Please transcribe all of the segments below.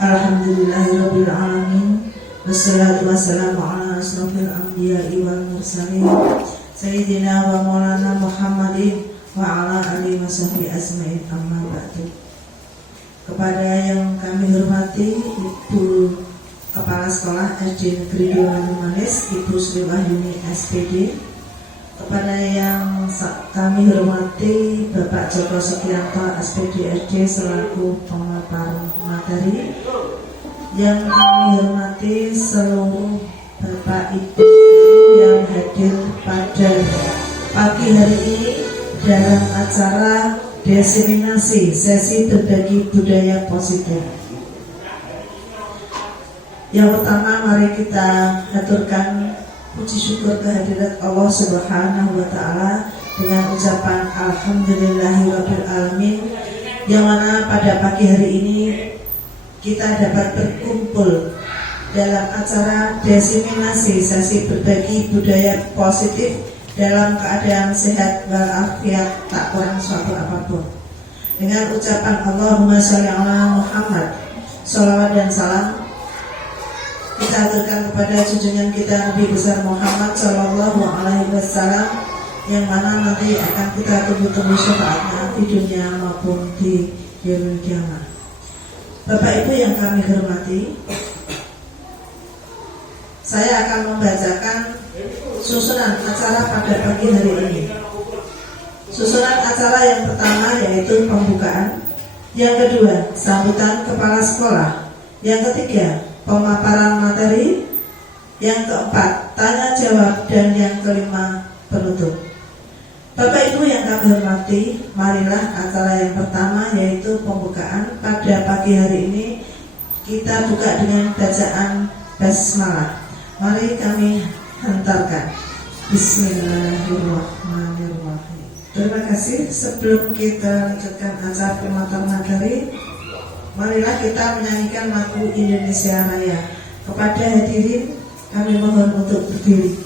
Alhamdulillahirabbil alamin. Wassalatu wassalamu ala asrofil anbiya'i wal mursalin Sayyidina wa maulana Muhammadin wa ala alihi wa sahbihi asma'in, amma ba'du. Kepada yang kami hormati Ibu Kepala Sekolah SD Negeri 2 Manis, Ibu Sri Wahyuni SPD. Kepada yang kami hormati Bapak Joko Sukianto SPD SD selaku pemaparan materi. Yang kami hormati seluruh Bapak Ibu yang hadir pada pagi hari ini dalam acara diseminasi sesi berbagi budaya positif. Yang pertama, mari kita haturkan puji syukur kehadirat Allah Subhanahu wa Ta'ala dengan ucapan Alhamdulillahirabbil alamin, yang mana pada pagi hari ini kita dapat berkumpul dalam acara diseminasi sesi berbagi budaya positif dalam keadaan sehat walafiat, tak kurang suatu apapun. Dengan ucapan Allahumma sholli ala Muhammad, sholawat dan salam kita aturkan kepada junjungan kita Nabi besar Muhammad Sallallahu Alaihi Wasallam, yang mana nanti akan kita tunggu-tunggu syafaatnya di dunia maupun di yaumil kiamah. Bapak Ibu yang kami hormati, saya akan membacakan susunan acara pada pagi hari ini. Susunan acara yang pertama yaitu pembukaan, yang kedua sambutan kepala sekolah, yang ketiga pemaparan materi, yang keempat tanya jawab, dan yang kelima penutup. Bapak Ibu yang kami hormati, marilah acara yang pertama yaitu pembukaan pada pagi hari ini kita buka dengan bacaan basmalah. Mari kami hantarkan. Bismillahirrahmanirrahim. Terima kasih. Sebelum kita lanjutkan acara pemaparan materi, marilah kita menyanyikan lagu Indonesia Raya. Kepada hadirin kami mohon untuk berdiri.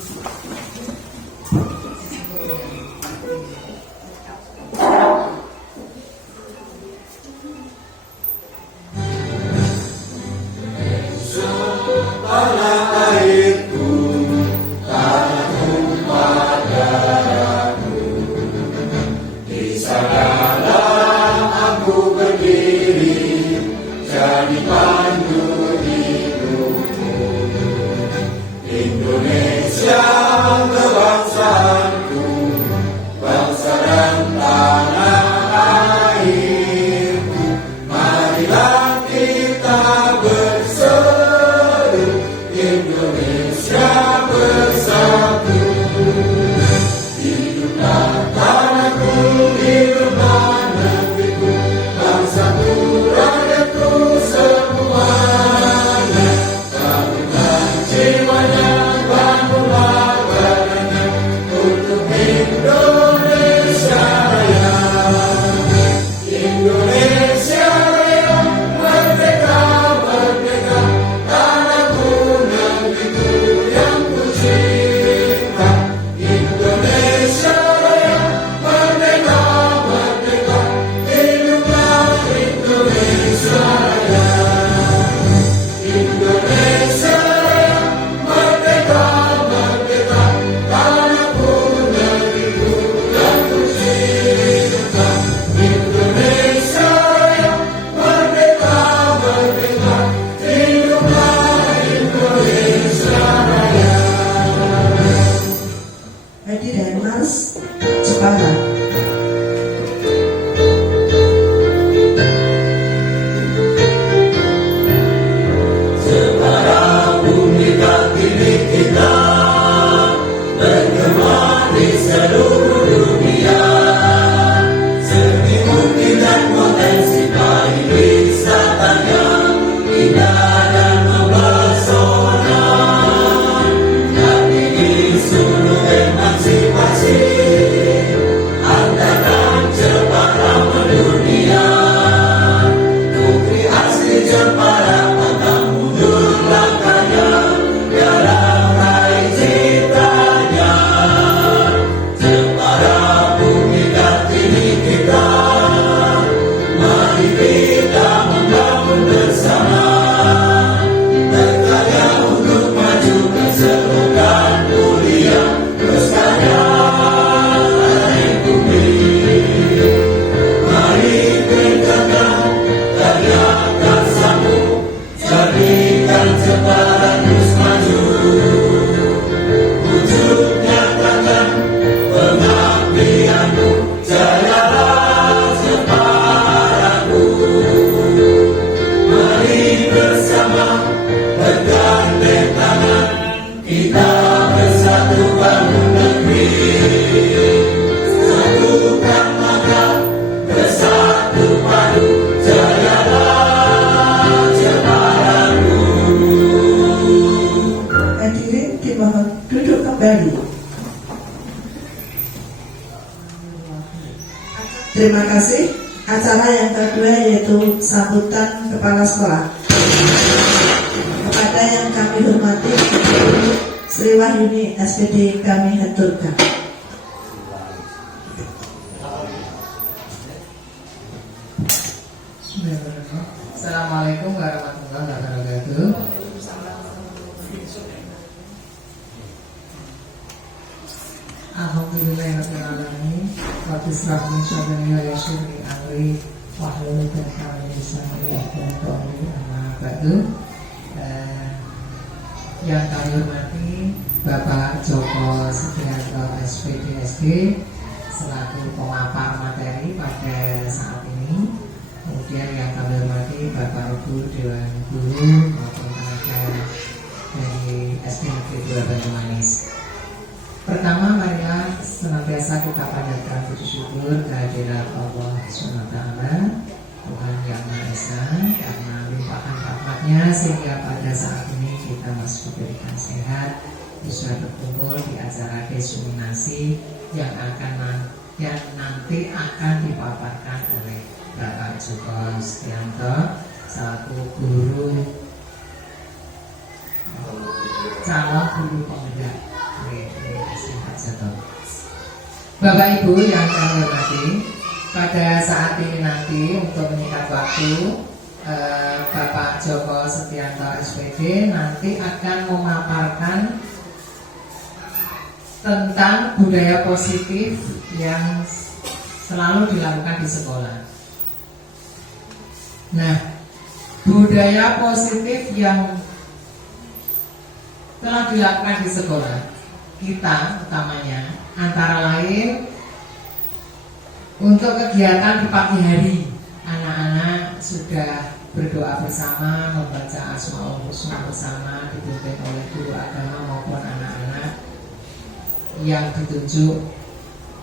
Terima kasih. Acara yang kedua yaitu sambutan kepala sekolah. Kepada yang kami hormati, Ibu Sri Wahyuni SPD kami haturkan. Assalamualaikum warahmatullahi wabarakatuh. Alhamdulillahirrahmanirrahim. Wabisrahmi syadani wa yasyuri amri wahlul uqdatan min lisani yafqahu qawli. Amma ba'du. Yang kami hormati Bapak Joko Setianto SPD SD selaku pemapar materi pada saat ini. Kemudian yang kami hormati Bapak Ibu Dewan Guru maupun tenaga dari SD Negeri 2 Banyumanis. Pertama, marilah senantiasa kita panjatkan puji syukur kehadirat Allah SWT, Tuhan Yang Maha Esa, karena limpahan rahmat-Nya sehingga pada saat ini kita masih diberikan sehat, bisa berkumpul di acara desiminasi yang nanti akan dipaparkan oleh Bapak Joko Setianto selaku guru calon guru pemuda. Bapak Ibu yang kami hormati, pada saat ini nanti untuk menyingkat waktu, Bapak Joko Setianto SPD nanti akan memaparkan tentang budaya positif yang selalu dilakukan di sekolah. Nah, budaya positif yang telah dilakukan di sekolah kita utamanya antara lain untuk kegiatan di pagi hari, anak-anak sudah berdoa bersama, membaca Asmaul Husna bersama dipimpin oleh guru agama maupun anak-anak yang ditunjuk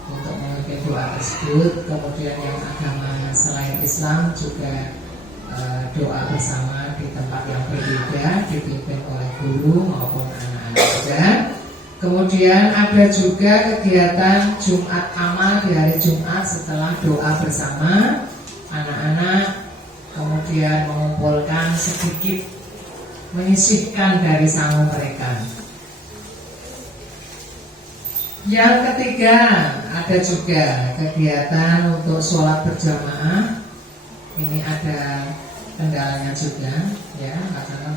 untuk memimpin doa tersebut. Kemudian yang agama selain Islam juga doa bersama di tempat yang berbeda dipimpin oleh guru maupun anak-anak juga. Kemudian ada juga kegiatan Jumat Amal di hari Jumat setelah doa bersama anak-anak kemudian mengumpulkan sedikit, menyisihkan dari sangu mereka. Yang ketiga ada juga kegiatan untuk sholat berjamaah. Ini ada kendalanya juga, ya, karena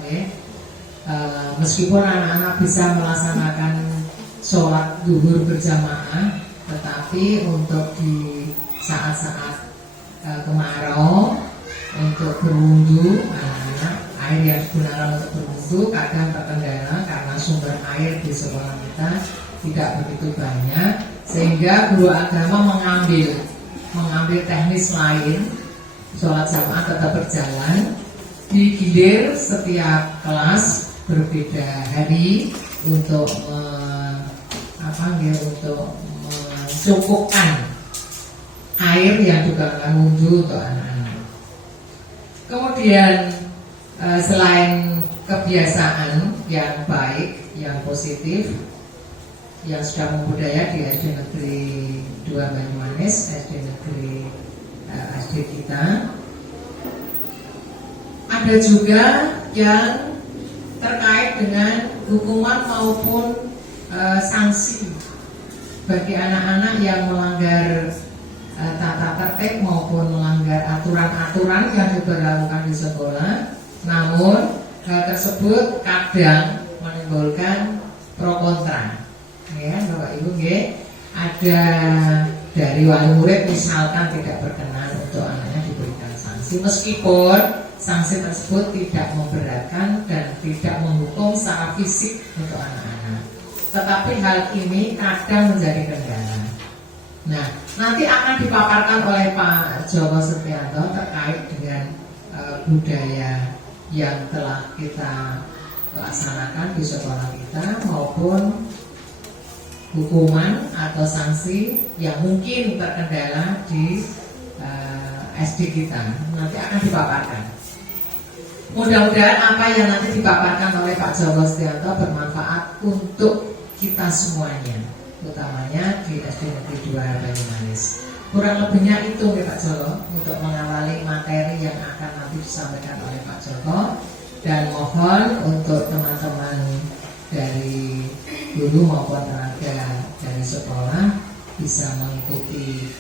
meskipun anak-anak bisa melaksanakan sholat zuhur berjamaah, tetapi untuk di saat-saat kemarau untuk berwudu, anak-anak air yang digunakan untuk berwudu kadang terkendala karena sumber air di sekolah kita tidak begitu banyak, sehingga guru agama mengambil teknis lain. Sholat jamaah tetap berjalan, digilir setiap kelas berbeda hari untuk mencukupkan air yang digunakan wudhu untuk anak-anak. Kemudian selain kebiasaan yang baik, yang positif, yang sudah membudaya di SD Negeri 2 Banyumanis, SD Negeri SD kita, ada juga yang terkait dengan hukuman maupun sanksi bagi anak-anak yang melanggar tata tertib maupun melanggar aturan-aturan yang diberlakukan di sekolah. Namun hal tersebut kadang menimbulkan pro kontra, ya Bapak Ibu, ada dari wali murid misalkan tidak berkenan untuk anaknya diberikan sanksi, meskipun sanksi tersebut tidak memberatkan dan tidak menghukum secara fisik untuk anak-anak, tetapi hal ini kadang menjadi kendala. Nah, nanti akan dipaparkan oleh Pak Joko Setianto terkait dengan budaya yang telah kita laksanakan di sekolah kita maupun hukuman atau sanksi yang mungkin terkendala di SD kita. Nanti akan dipaparkan. Mudah-mudahan apa yang nanti dipaparkan oleh Pak Joko Setianto bermanfaat untuk kita semuanya, utamanya di di SD Negeri 2 Banyumanis. Kurang lebihnya itu ya Pak Joko untuk mengawali materi yang akan nanti disampaikan oleh Pak Joko, dan mohon untuk teman-teman dari guru maupun tenaga dari sekolah bisa mengikuti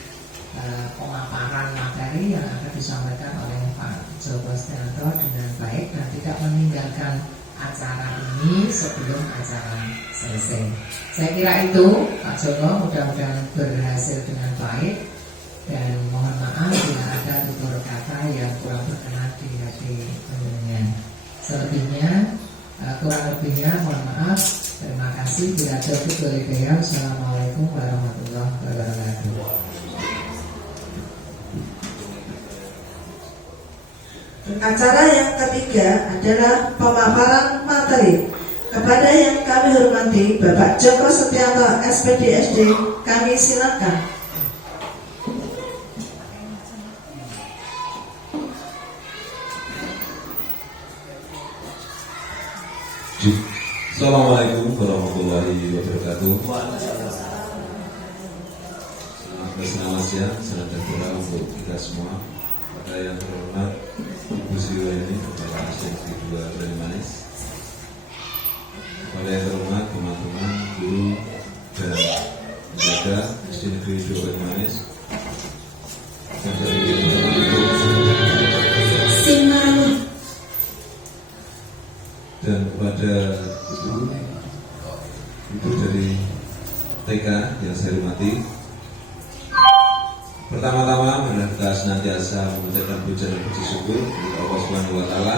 pemaparan materi yang akan disampaikan oleh Pak Joko Setianto dengan baik dan tidak meninggalkan acara ini sebelum acara selesai. Saya kira itu Pak Joko, mudah-mudahan berhasil dengan baik. Dan mohon maaf bila ada tutur kata yang kurang berkenan di hati pendengar. Selebihnya, kurang lebihnya mohon maaf. Terima kasih. Bila cukup boleh beliau. Assalamualaikum warahmatullahi wabarakatuh. Acara yang ketiga adalah pemaparan materi. Kepada yang kami hormati Bapak Joko Setianto SPD SD, kami silakan. Assalamualaikum warahmatullahi wabarakatuh. Selamat siang, salam sejahtera untuk kita semua. Pada yang terhormat Ibu Sri Wahyuni, Kepala SD 2 Banyumanis. Pada yang terhormat teman-teman guru dan penjaga SD Negeri 2 Banyumanis. Dan kepada ibu dari TK yang saya hormati, pertama-tama marilah kita senantiasa mengucapkan puja dan puji syukur kepada Allah Subhanahu wa Ta'ala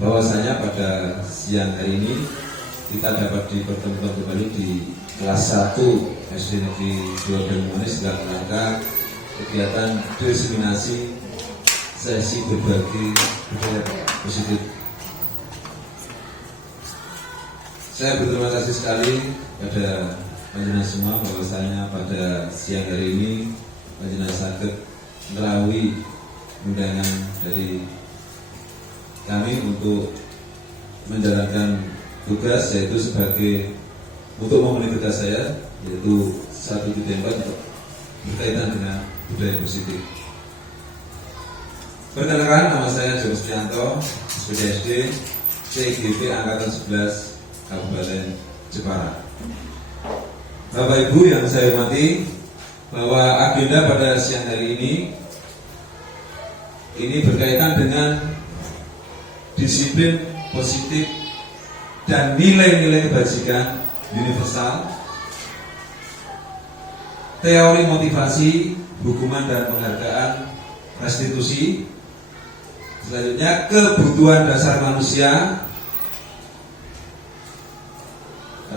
bahwasanya pada siang hari ini kita dapat dipertemukan kembali di kelas 1 SD Negeri 2 Banyumanis dalam rangka kegiatan diseminasi sesi berbagi budaya positif. Saya berterima kasih sekali pada panjenengan semua bahwasanya pada siang hari ini panjenengan saged melalui undangan dari kami untuk menjalankan tugas, yaitu sebagai untuk memenuhi tugas saya, yaitu satu ditembak untuk berkaitan dengan budaya positif. Perkenalkan, nama saya Joko Setianto, SPD CGP Angkatan 11 Kabupaten Jepara. Bapak Ibu yang saya hormati, bahwa agenda pada siang hari ini berkaitan dengan disiplin positif dan nilai-nilai kebajikan universal, teori motivasi, hukuman dan penghargaan, restitusi, selanjutnya kebutuhan dasar manusia,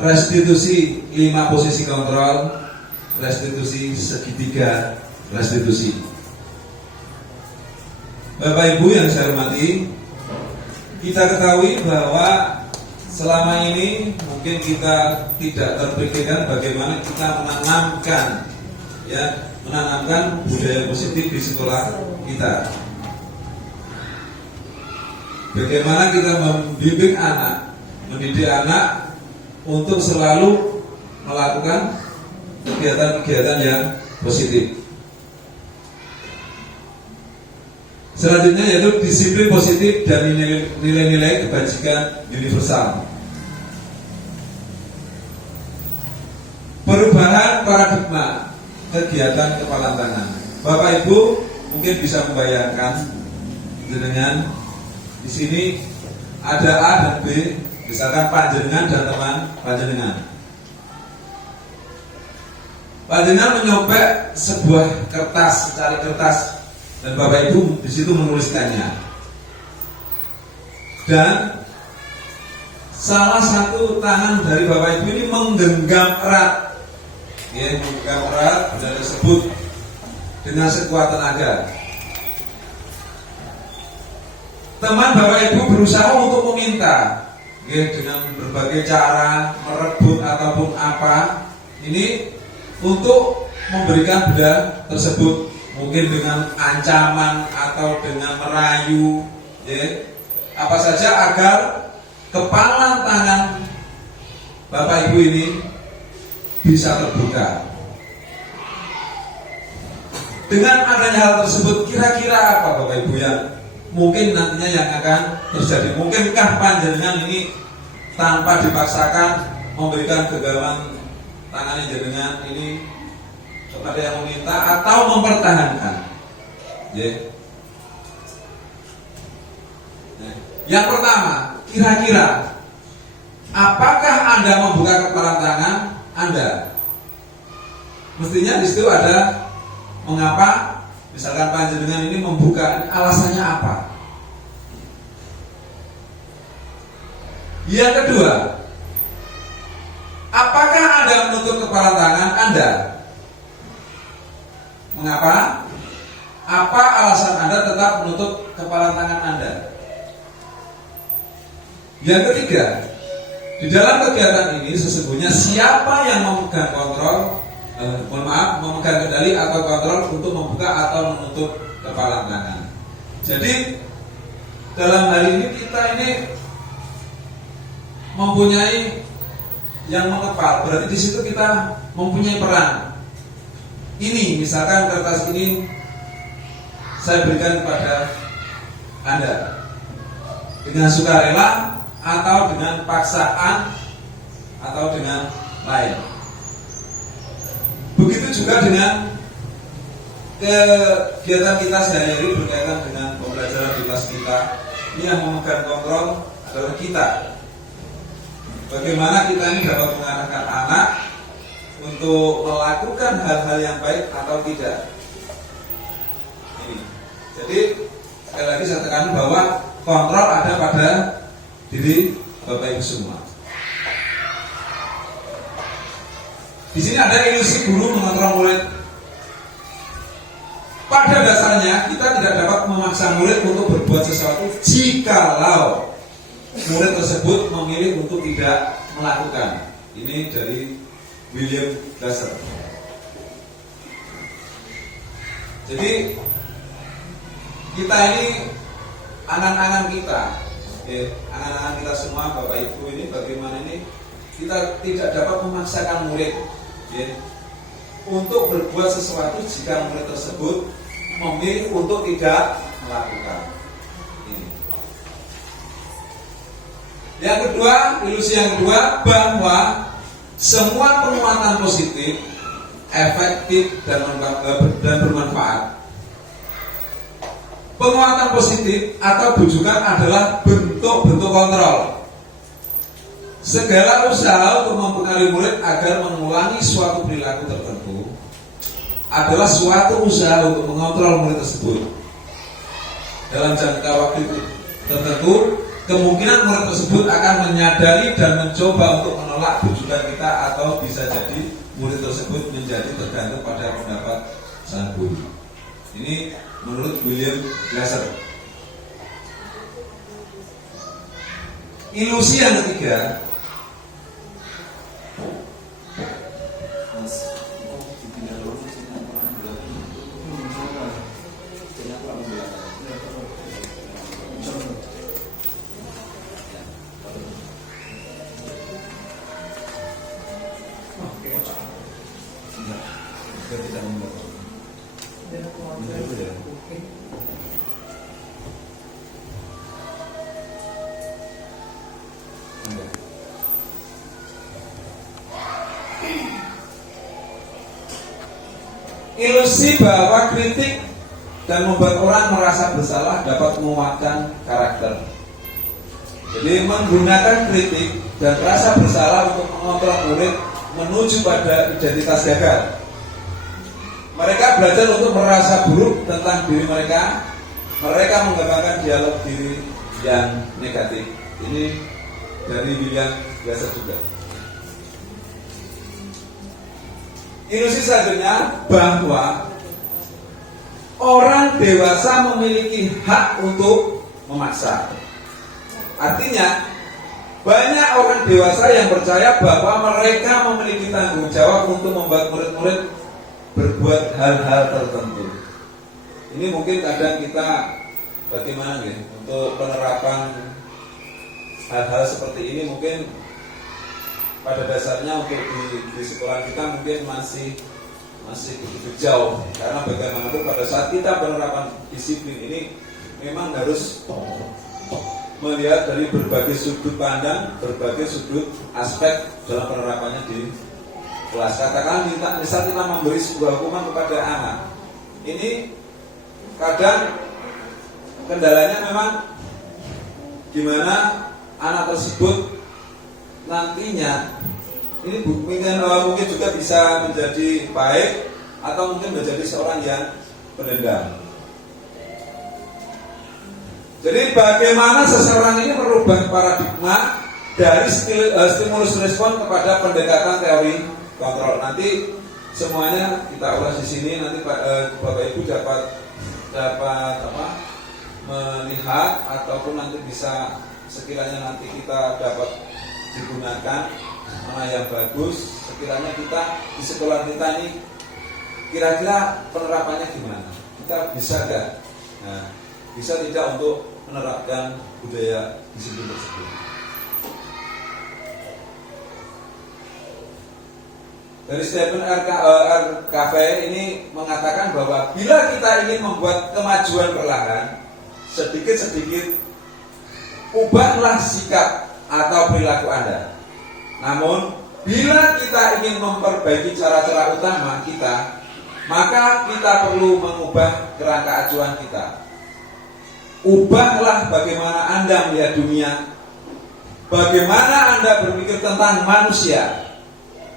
restitusi 5 posisi kontrol, restitusi segitiga, restitusi. Bapak Ibu yang saya hormati, kita ketahui bahwa selama ini mungkin kita tidak terpikirkan bagaimana kita menanamkan budaya positif di sekolah kita. Bagaimana kita membimbing anak, mendidik anak untuk selalu melakukan kegiatan-kegiatan yang positif. Selanjutnya yaitu disiplin positif dan nilai-nilai kebajikan universal. Perubahan paradigma kegiatan kepala tangan. Bapak Ibu mungkin bisa membayangkan dengan di sini ada A dan B. Misalkan panjenengan dan teman panjenengan. Panjenengan menyobek sebuah kertas, secari kertas, dan Bapak Ibu di situ menuliskannya. Dan salah satu tangan dari Bapak Ibu ini menggenggam erat, menggenggam erat benda tersebut dengan sekuat tenaga. Teman Bapak Ibu berusaha untuk meminta, dengan berbagai cara, merebut ataupun apa, ini untuk memberikan benda tersebut, mungkin dengan ancaman atau dengan merayu, apa saja agar kepala tangan Bapak Ibu ini bisa terbuka. Dengan adanya hal tersebut, kira-kira apa Bapak Ibu yang mungkin nantinya yang akan terjadi? Mungkinkah panjenengan ini tanpa dipaksakan memberikan genggaman tangannya jenengan ini kepada yang meminta atau mempertahankan? Yang pertama, kira-kira apakah Anda membuka kepalan tangan Anda? Mestinya di situ ada mengapa, misalkan panjenengan ini membuka, alasannya apa? Yang kedua, apakah Anda menutup kepala tangan Anda? Mengapa? Apa alasan Anda tetap menutup kepala tangan Anda? Yang ketiga, di dalam kegiatan ini sesungguhnya siapa yang memegang kontrol, memegang kendali atau kontrol untuk membuka atau menutup kepala tangan. Jadi dalam hal ini kita ini mempunyai yang mengepal, berarti di situ kita mempunyai peran. Ini misalkan kertas ini saya berikan kepada Anda dengan sukarela atau dengan paksaan atau dengan lain. Begitu juga dengan kegiatan kita sehari-hari berkaitan dengan pembelajaran di kelas kita. Ini yang memegang kontrol adalah kita. Bagaimana kita ini dapat mengarahkan anak untuk melakukan hal-hal yang baik atau tidak. Ini. Jadi sekali lagi saya tekankan bahwa kontrol ada pada diri Bapak Ibu semua. Di sini ada ilusi guru mengontrol murid. Pada dasarnya kita tidak dapat memaksa murid untuk berbuat sesuatu jikalau murid tersebut memilih untuk tidak melakukan. Ini dari William Glasser. Jadi kita ini anak-anak kita, anak-anak kita semua, Bapak Ibu ini bagaimana ini kita tidak dapat memaksakan murid untuk berbuat sesuatu jika murid tersebut memilih untuk tidak melakukan. Ini. Yang kedua, ilusi yang kedua bahwa semua penguatan positif, efektif dan bermanfaat. Penguatan positif atau bujukan adalah bentuk-bentuk kontrol. Segala usaha untuk mempengaruhi murid agar mengulangi suatu perilaku tertentu adalah suatu usaha untuk mengontrol murid tersebut. Dalam jangka waktu tertentu, kemungkinan murid tersebut akan menyadari dan mencoba untuk menolak bujukan kita, atau bisa jadi murid tersebut menjadi tergantung pada pendapat sang guru. Ini menurut William Glasser. Ilusi yang ketiga, ilusi bahwa kritik dan membuat orang merasa bersalah dapat menguatkan karakter. Jadi menggunakan kritik dan rasa bersalah untuk mengontrol murid menuju pada identitas gagal. Mereka belajar untuk merasa buruk tentang diri mereka. Mereka mengembangkan dialog diri yang negatif. Ini dari William Glasser juga. Ilusi selanjutnya bahwa orang dewasa memiliki hak untuk memaksa. Artinya banyak orang dewasa yang percaya bahwa mereka memiliki tanggung jawab untuk membuat murid-murid berbuat hal-hal tertentu. Ini mungkin kadang kita bagaimana nih untuk penerapan hal-hal seperti ini, mungkin pada dasarnya untuk di sekolah kita mungkin masih masih begitu jauh, karena bagaimanapun pada saat kita penerapan disiplin ini memang harus melihat dari berbagai sudut pandang, berbagai sudut aspek dalam penerapannya di kelas. Katakan misal kita memberi sebuah hukuman kepada anak, ini kadang kendalanya memang gimana anak tersebut nantinya ini mungkin juga bisa menjadi baik atau mungkin menjadi seorang yang pendendam. Jadi bagaimana seseorang ini merubah paradigma dari stimulus respon kepada pendekatan teori kontrol. Nanti semuanya kita ulas di sini. Nanti Bapak Ibu dapat melihat ataupun nanti bisa sekiranya nanti kita dapat digunakan mana yang bagus. Sekiranya kita di sekolah kita ini kira-kira penerapannya gimana? Kita bisa nggak? Nah, bisa tidak untuk menerapkan budaya disiplin tersebut. Dari statement RKV ini mengatakan bahwa bila kita ingin membuat kemajuan perlahan, sedikit-sedikit ubahlah sikap atau perilaku Anda. Namun, bila kita ingin memperbaiki cara-cara utama kita, maka kita perlu mengubah kerangka acuan kita. Ubahlah bagaimana Anda melihat dunia, bagaimana Anda berpikir tentang manusia.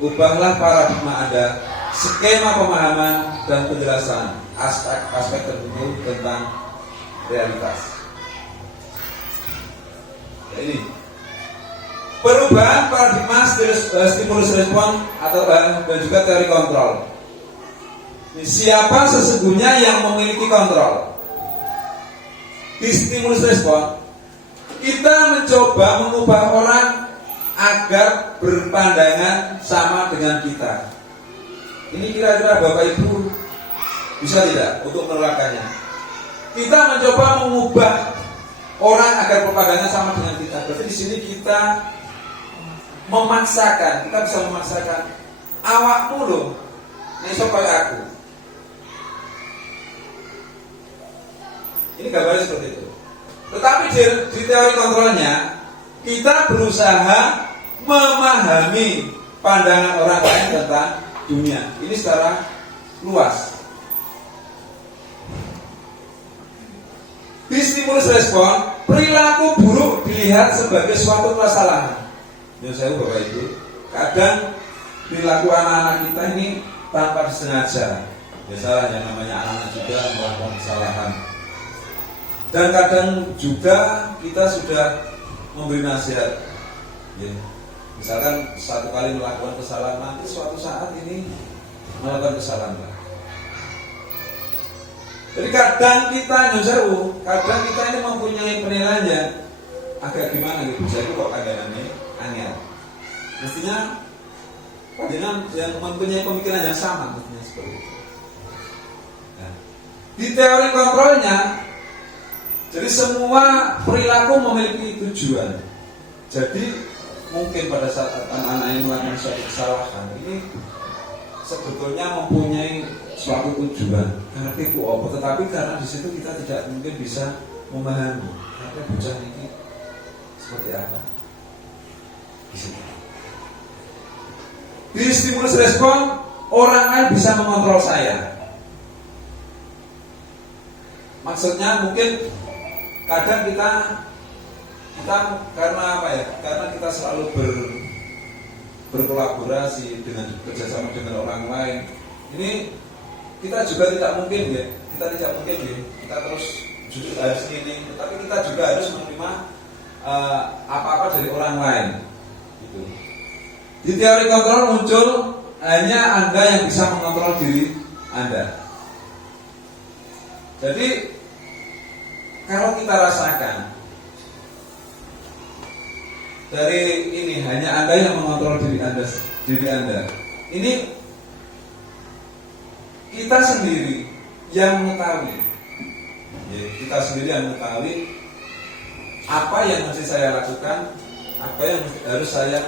Ubahlah paradigma Anda, skema pemahaman dan penjelasan aspek tertentu tentang realitas. Ini perubahan paradigma stimulus respon atau dan juga teori kontrol. Siapa sesungguhnya yang memiliki kontrol? Di stimulus respon, kita mencoba mengubah orang agar berpandangan sama dengan kita. Ini kira-kira Bapak Ibu bisa tidak untuk menerapkannya? Kita mencoba mengubah orang agar berpandangan sama dengan kita. Berarti di sini kita memaksakan, kita bisa memaksakan awakmu loh, iso kaya aku. Ini gambarnya seperti itu. Tetapi di teori kontrolnya, kita berusaha memahami pandangan orang lain tentang dunia. Ini secara luas. Di stimulus respon, perilaku buruk dilihat sebagai suatu kesalahan. Ya saya Bapak Ibu, kadang perilaku anak-anak kita ini tanpa disengaja. Biasalah yang namanya anak-anak juga melakukan kesalahan. Dan kadang juga kita sudah memberi nasihat, ya. Misalkan satu kali melakukan kesalahan, nanti suatu saat ini melakukan kesalahan. Jadi kadang kita nyusahu, kadang kita ini mempunyai penilaiannya agak gimana gitu. Saya kok kadangannya angel. Mestinya panjenengan yang mempunyai pemikiran yang sama, mestinya seperti itu. Nah, di teori kontrolnya, jadi semua perilaku memiliki tujuan. Jadi mungkin pada saat anak-anak yang melakukan suatu kesalahan ini sebetulnya mempunyai suatu tujuan. Karena itu apa? Tetapi karena di situ kita tidak mungkin bisa memahami karena bocah ini seperti apa. Di stimulus respon, orang lain bisa mengontrol saya. Maksudnya mungkin kadang kita karena apa ya? Karena kita selalu berkolaborasi dengan bekerjasama dengan orang lain. Ini kita juga tidak mungkin ya. Kita terus jujur harus ini, tetapi kita juga harus menerima apa-apa dari orang lain. Gitu. Di teori kontrol muncul hanya Anda yang bisa mengontrol diri Anda. Jadi kalau kita rasakan dari ini hanya Anda yang mengontrol diri Anda. Ini kita sendiri yang mengetahui. Ya, kita sendiri yang mengetahui apa yang mesti saya lakukan, apa yang harus saya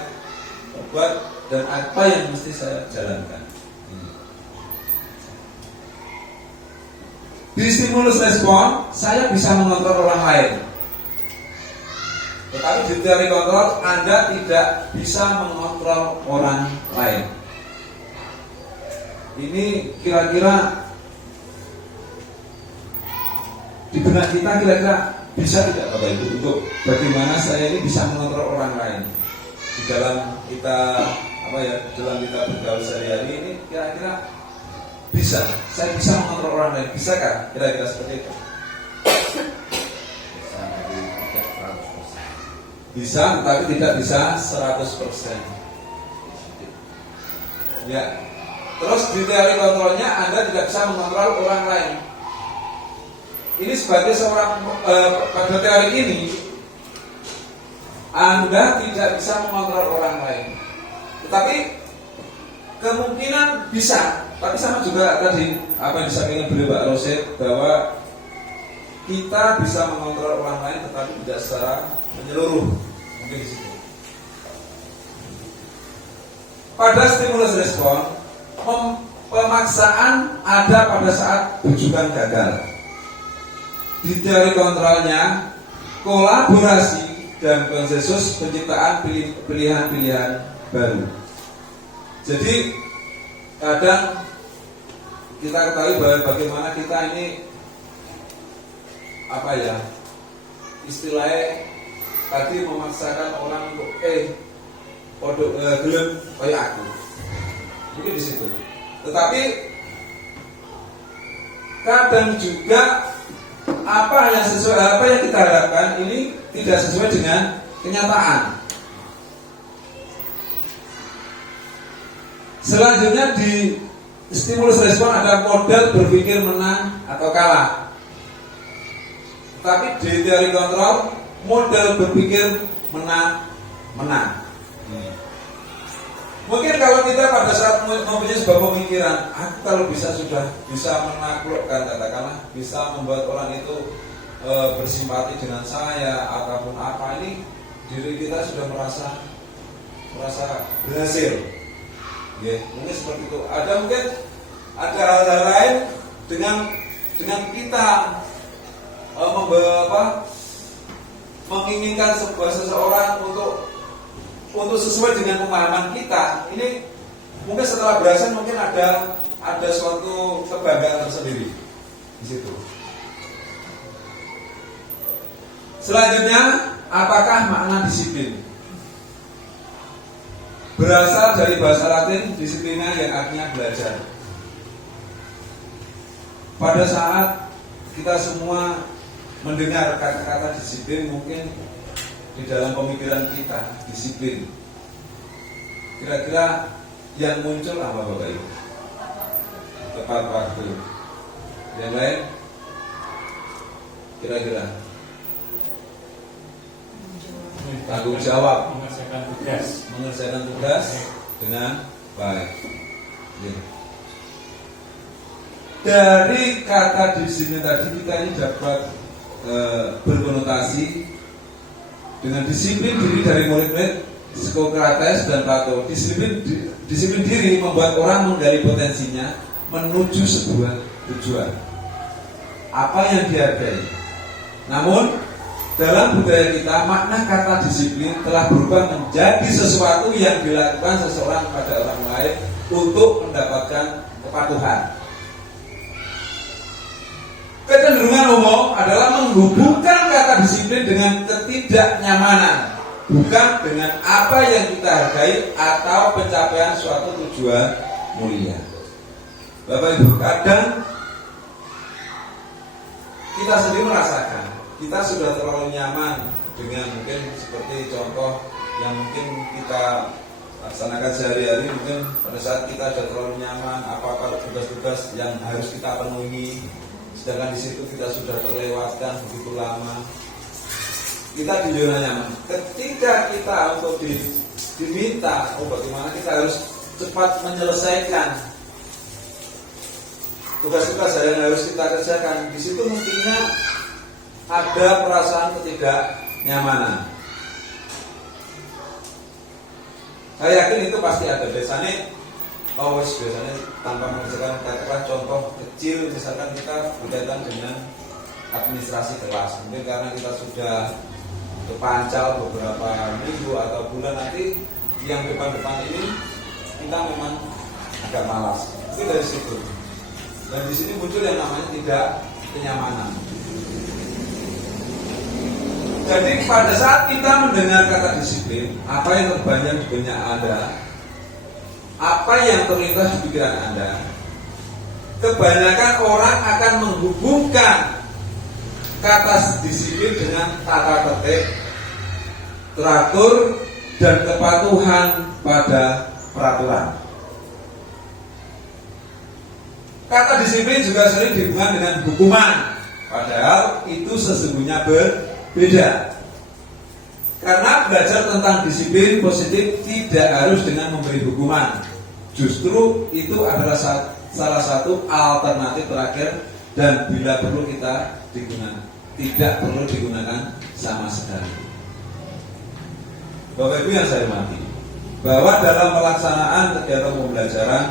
buat, dan apa yang mesti saya jalankan. Di stimulus respon, saya bisa mengontrol orang lain. Tetapi di teori kontrol, Anda tidak bisa mengontrol orang lain. Ini kira-kira di benak kita kira-kira bisa tidak Bapak Ibu untuk bagaimana saya ini bisa mengontrol orang lain di dalam kita dalam kita bergaul sehari-hari ini kira-kira bisa. Saya bisa mengontrol orang lain, bisakah kira-kira seperti itu? Bisa, tetapi tidak bisa 100%. Ya. Terus di teori kontrolnya Anda tidak bisa mengontrol orang lain. Ini sebagai seorang pada teori ini Anda tidak bisa mengontrol orang lain. Tetapi kemungkinan bisa. Tapi sama juga tadi apa yang disampaikan beliau Pak Rosid bahwa kita bisa mengontrol orang lain tetapi tidak secara menyeluruh. Mungkin di situ. Pada stimulus respon, pemaksaan ada pada saat bujukan gagal. Di teori kontrolnya, kolaborasi dan konsensus penciptaan pilihan-pilihan baru. Jadi kadang kita ketahui bahwa bagaimana kita ini istilahnya tadi memaksakan orang untuk gelem kayak aku. Mungkin di situ. Tetapi kadang juga apa yang kita harapkan ini tidak sesuai dengan kenyataan. Selanjutnya di stimulus respon ada model berpikir menang atau kalah. Tapi di teori kontrol model berpikir menang. Mungkin kalau kita pada saat mempunyai sebuah pemikiran, aku kalau sudah bisa menaklukkan, katakanlah bisa membuat orang itu bersimpati dengan saya ataupun apa, ini diri kita sudah merasa berhasil. Mungkin seperti itu. Mungkin ada hal-hal lain dengan kita menginginkan seseorang untuk sesuai dengan pemahaman kita. Ini mungkin setelah berhasil mungkin ada suatu kebanggaan tersendiri di situ. Selanjutnya, apakah makna disiplin? Berasal dari bahasa Latin disiplina yang artinya belajar. Pada saat kita semua mendengar kata-kata disiplin, mungkin di dalam pemikiran kita disiplin, kira-kira yang muncul apa Bapak Ibu? Tepat waktu. Yang lain kira-kira tanggung jawab, mengerjakan tugas dengan baik. Dari kata disiplin tadi kita ini dapat berkonotasi dengan disiplin diri dari murid-murid Sokrates dan Plato. Disiplin diri membuat orang menggali potensinya menuju sebuah tujuan, apa yang dihargai. Namun dalam budaya kita, makna kata disiplin telah berubah menjadi sesuatu yang dilakukan seseorang pada orang lain untuk mendapatkan kepatuhan. Kecenderungan umum adalah menghubungkan kata disiplin dengan ketidaknyamanan, bukan dengan apa yang kita hargai atau pencapaian suatu tujuan mulia. Bapak Ibu, kadang kita sendiri merasakan kita sudah terlalu nyaman dengan mungkin seperti contoh yang mungkin kita laksanakan sehari-hari. Mungkin pada saat kita sudah terlalu nyaman, apa tugas-tugas yang harus kita penuhi, sedangkan di situ kita sudah terlewatkan begitu lama, kita di zona nyaman. Ketika kita untuk diminta, bagaimana kita harus cepat menyelesaikan tugas-tugas yang harus kita kerjakan, di situ mungkinnya ada perasaan ketidaknyamanan. Saya yakin itu pasti ada. Biasanya tanpa mengerjakan katakanlah contoh kecil kecil, misalkan kita berkaitan dengan administrasi kelas, mungkin karena kita sudah kepancal beberapa minggu atau bulan, nanti yang depan-depan ini kita memang agak malas. Itu dari situ. Dan di sini muncul yang namanya tidak kenyamanan. Jadi pada saat kita mendengar kata disiplin, apa yang terbanyak di benak Anda, apa yang terlintas di pikiran Anda, kebanyakan orang akan menghubungkan kata disiplin dengan tata tertib, teratur, dan kepatuhan pada peraturan. Kata disiplin juga sering dihubungkan dengan hukuman, padahal itu sesungguhnya berbeda. Karena belajar tentang disiplin positif tidak harus dengan memberi hukuman. Justru itu adalah salah satu alternatif terakhir, dan bila perlu kita digunakan, tidak perlu digunakan sama sekali. Bapak Ibu yang saya hormati, bahwa dalam pelaksanaan kegiatan pembelajaran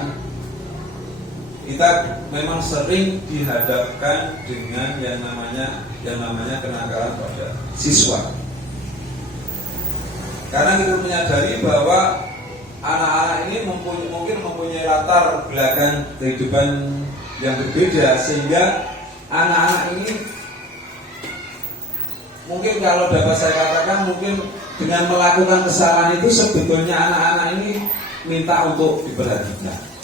kita memang sering dihadapkan dengan yang namanya kenakalan pada siswa. Karena kita menyadari bahwa anak-anak ini mungkin mempunyai latar belakang kehidupan yang berbeda, sehingga anak-anak ini mungkin, kalau dapat saya katakan, mungkin dengan melakukan kesalahan itu sebetulnya anak-anak ini minta untuk diperhatikan.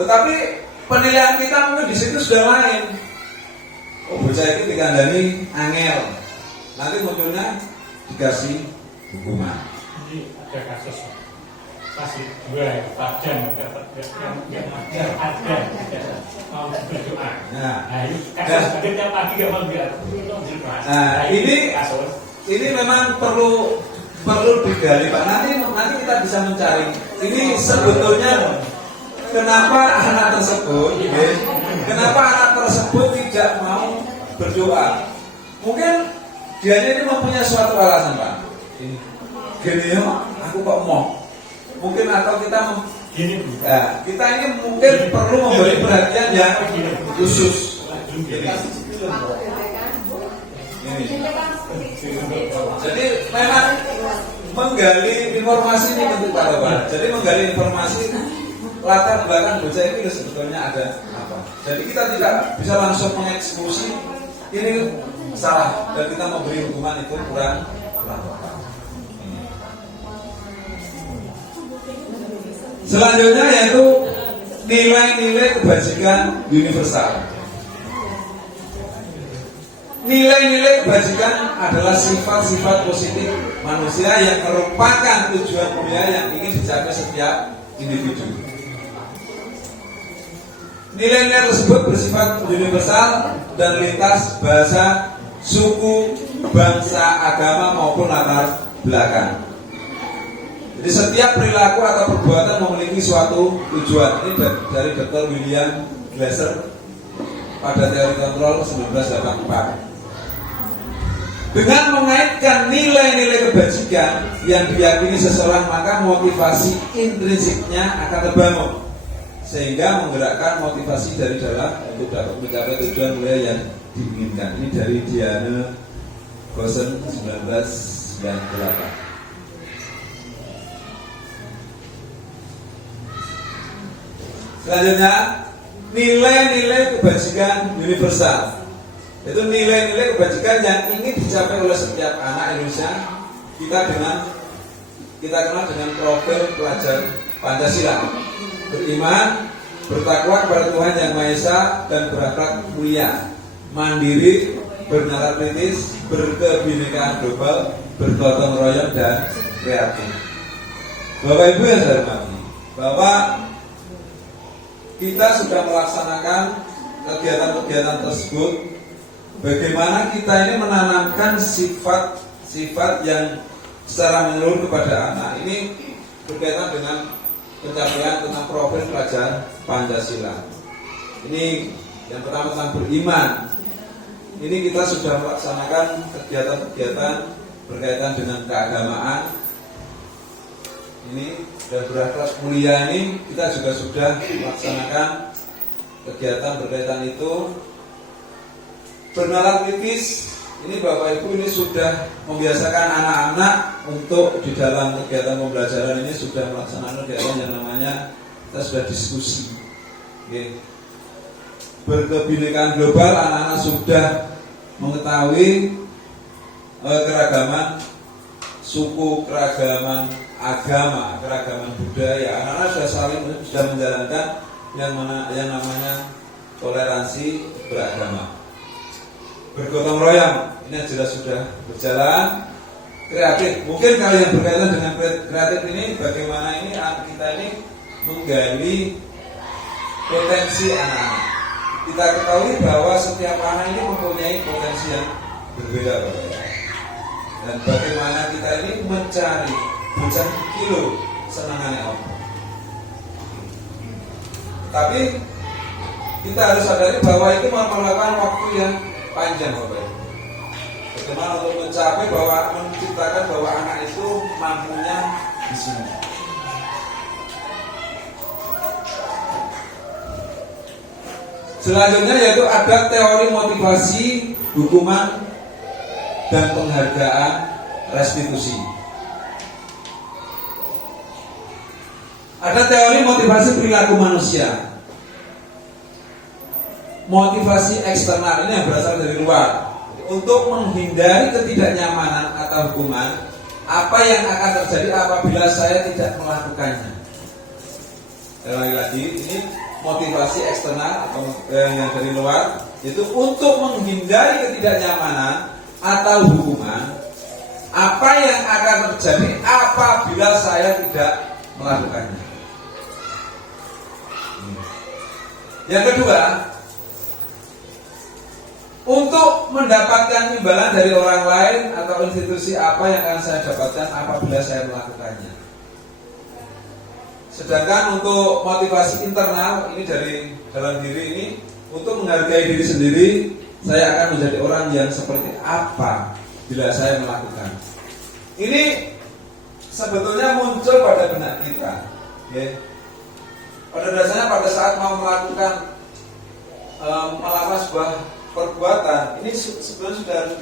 Tetapi penilaian kita mungkin di situ sudah lain. Oh, bocah itu dikandani angel, nanti munculnya dikasih hukuman. Jadi ada kasus kasih dua badan yang ada mau berdoa. Nah, ini kasus tiap pagi gak mau biar. Nah, ini memang perlu digali, Pak. Nanti kita bisa mencari. Ini sebetulnya kenapa anak tersebut tidak mau berdoa? Mungkin dia ini mempunyai suatu alasan, Pak. Gini ya, aku kok mau. Mungkin atau kita kita ini mungkin perlu memberi perhatian yang khusus. Jadi memang menggali informasi ini penting, Pak. Jadi menggali informasi latar belakang bocah ini sebetulnya ada apa. Jadi kita tidak bisa langsung mengeksekusi ini salah dan kita memberi hukuman itu kurang tepat. Selanjutnya yaitu nilai-nilai kebajikan universal. Nilai-nilai kebajikan adalah sifat-sifat positif manusia yang merupakan tujuan mulia yang ingin dicapai setiap individu. Nilai-nilai tersebut bersifat universal dan lintas bahasa, suku, bangsa, agama maupun latar belakang. Jadi setiap perilaku atau perbuatan memiliki suatu tujuan. Ini dari Dr. William Glasser pada teori kontrol 1984. Dengan mengaitkan nilai-nilai kebajikan yang diyakini seseorang, maka motivasi intrinsiknya akan terbangun, sehingga menggerakkan motivasi dari dalam untuk dapat mencapai tujuan mulia yang diinginkan. Ini dari Diana Gosen 1998. Selanjutnya, nilai-nilai kebajikan universal. Itu nilai-nilai kebajikan yang ingin dicapai oleh setiap anak Indonesia. Kita kenal dengan profil pelajar Pancasila: beriman, bertakwa kepada Tuhan Yang Maha Esa, dan berakhlak mulia, mandiri, bernalar kritis, berkebinekaan global, bergotong royong, dan kreatif. Bapak Ibu yang saya hormati, bahwa kita sudah melaksanakan kegiatan-kegiatan tersebut. Bagaimana kita ini menanamkan sifat-sifat yang secara menyeluruh kepada anak. Ini berkaitan dengan pencapaian tentang profil pelajar Pancasila. Ini yang pertama tentang beriman. Ini kita sudah melaksanakan kegiatan-kegiatan berkaitan dengan keagamaan. Ini dan berakhlak mulia ini kita juga sudah melaksanakan kegiatan berkaitan itu. Bernalar kritis ini Bapak Ibu ini sudah membiasakan anak-anak untuk di dalam kegiatan pembelajaran ini sudah melaksanakan kegiatan yang namanya kita sudah diskusi. Berkebinekaan global, anak-anak sudah mengetahui keragaman suku, keragaman agama, keragaman budaya. Anak-anak sudah menjalankan yang namanya toleransi beragama. Bergotong royong ini jelas sudah berjalan. Kreatif, mungkin kalau yang berkaitan dengan kreatif ini bagaimana ini kita ini menggali potensi anak-anak. Kita ketahui bahwa setiap anak ini mempunyai potensi yang berbeda, dan bagaimana kita ini mencari bocah kilo senangannya Allah. Tapi kita harus sadari bahwa itu memerlukan waktu yang panjang, Bapak Ibu. Bagaimana untuk mencapai bahwa menciptakan bahwa anak itu mampunya di sini. Selanjutnya yaitu ada teori motivasi, hukuman, dan penghargaan restitusi. Ada teori motivasi perilaku manusia. Motivasi eksternal ini yang berasal dari luar untuk menghindari ketidaknyamanan atau hukuman. Apa yang akan terjadi apabila saya tidak melakukannya? Lagi-lagi ini motivasi eksternal atau yang dari luar, yaitu untuk menghindari ketidaknyamanan atau hukuman. Apa yang akan terjadi apabila saya tidak melakukannya? Yang kedua, untuk mendapatkan imbalan dari orang lain atau institusi apa yang akan saya dapatkan apabila saya melakukannya. Sedangkan untuk motivasi internal ini dari dalam diri ini, untuk menghargai diri sendiri, saya akan menjadi orang yang seperti apa bila saya melakukan. Ini sebetulnya muncul pada benak kita, ya. Pada dasarnya pada saat mau melakukan sebuah perbuatan, ini sebenarnya sudah harus